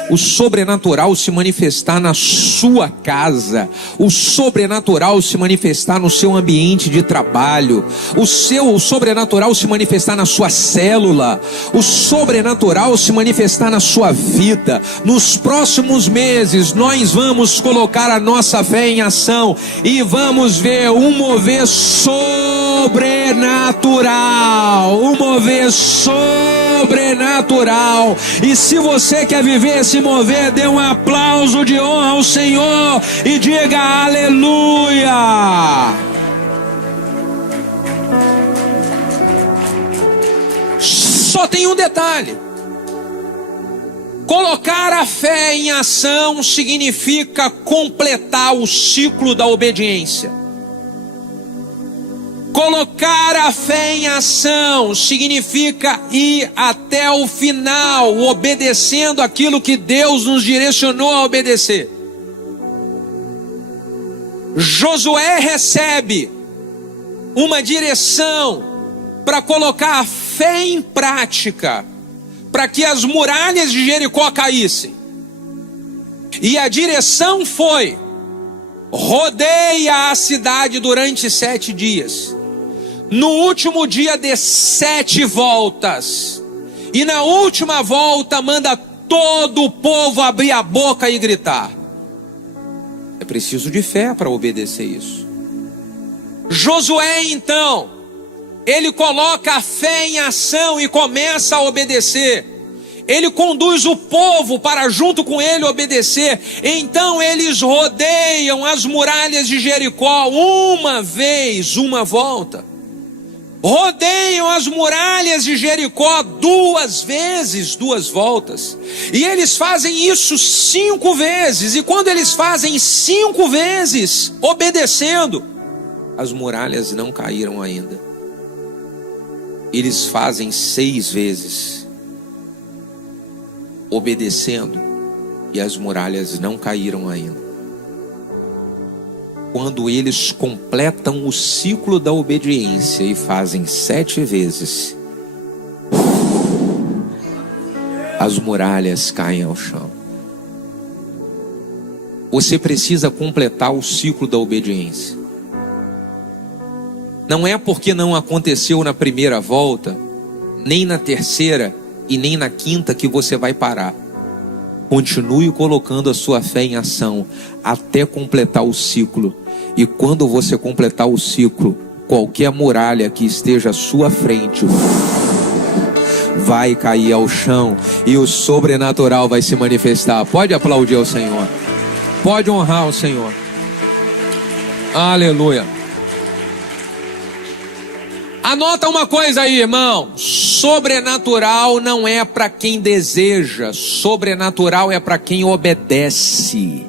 O sobrenatural se manifestar na sua casa, o sobrenatural se manifestar no seu ambiente de trabalho, o sobrenatural se manifestar na sua célula, o sobrenatural se manifestar na sua vida. Nos próximos meses nós vamos colocar a nossa fé em ação e vamos ver um mover sobrenatural, um mover sobrenatural. E se você quer viver esse mover, dê um aplauso de honra ao Senhor e diga aleluia. Só tem um detalhe: colocar a fé em ação significa completar o ciclo da obediência. Colocar a fé em ação significa ir até o final, obedecendo aquilo que Deus nos direcionou a obedecer. Josué recebe uma direção para colocar a fé em prática, para que as muralhas de Jericó caíssem. E a direção foi: rodeia a cidade durante 7 dias. No último dia dê 7 voltas. E na última volta manda todo o povo abrir a boca e gritar. É preciso de fé para obedecer isso. Josué então, ele coloca a fé em ação e começa a obedecer. Ele conduz o povo para junto com ele obedecer. Então eles rodeiam as muralhas de Jericó uma vez, uma volta. Rodeiam as muralhas de Jericó 2 vezes, 2 voltas. E eles fazem isso 5 vezes. E quando eles fazem 5 vezes, obedecendo, as muralhas não caíram ainda. Eles fazem 6 vezes, obedecendo, e as muralhas não caíram ainda. Quando eles completam o ciclo da obediência e fazem 7 vezes, as muralhas caem ao chão. Você precisa completar o ciclo da obediência. Não é porque não aconteceu na primeira volta, nem na terceira e nem na quinta que você vai parar. Continue colocando a sua fé em ação até completar o ciclo. E quando você completar o ciclo, qualquer muralha que esteja à sua frente vai cair ao chão e o sobrenatural vai se manifestar. Pode aplaudir ao Senhor. Pode honrar o Senhor. Aleluia. Anota uma coisa aí, irmão. Sobrenatural não é para quem deseja. Sobrenatural é para quem obedece.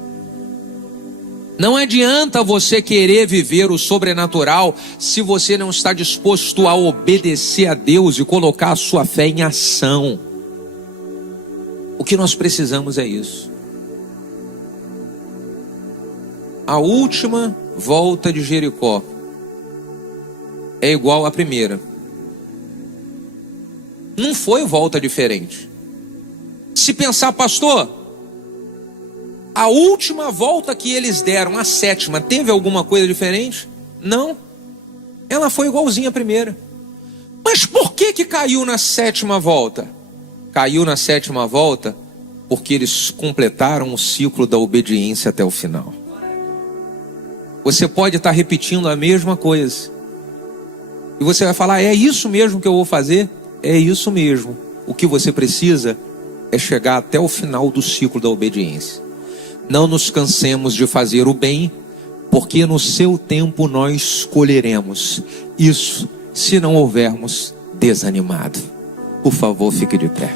Não adianta você querer viver o sobrenatural se você não está disposto a obedecer a Deus e colocar a sua fé em ação. O que nós precisamos é isso. A última volta de Jericó é igual à primeira. Não foi volta diferente. Se pensar, pastor, a última volta que eles deram, a sétima, teve alguma coisa diferente? Não. Ela foi igualzinha à primeira. Mas por que caiu na sétima volta? Caiu na sétima volta porque eles completaram o ciclo da obediência até o final. Você pode estar repetindo a mesma coisa. E você vai falar, é isso mesmo que eu vou fazer? É isso mesmo. O que você precisa é chegar até o final do ciclo da obediência. Não nos cansemos de fazer o bem, porque no seu tempo nós colheremos. Isso se não houvermos desanimado. Por favor, fique de pé.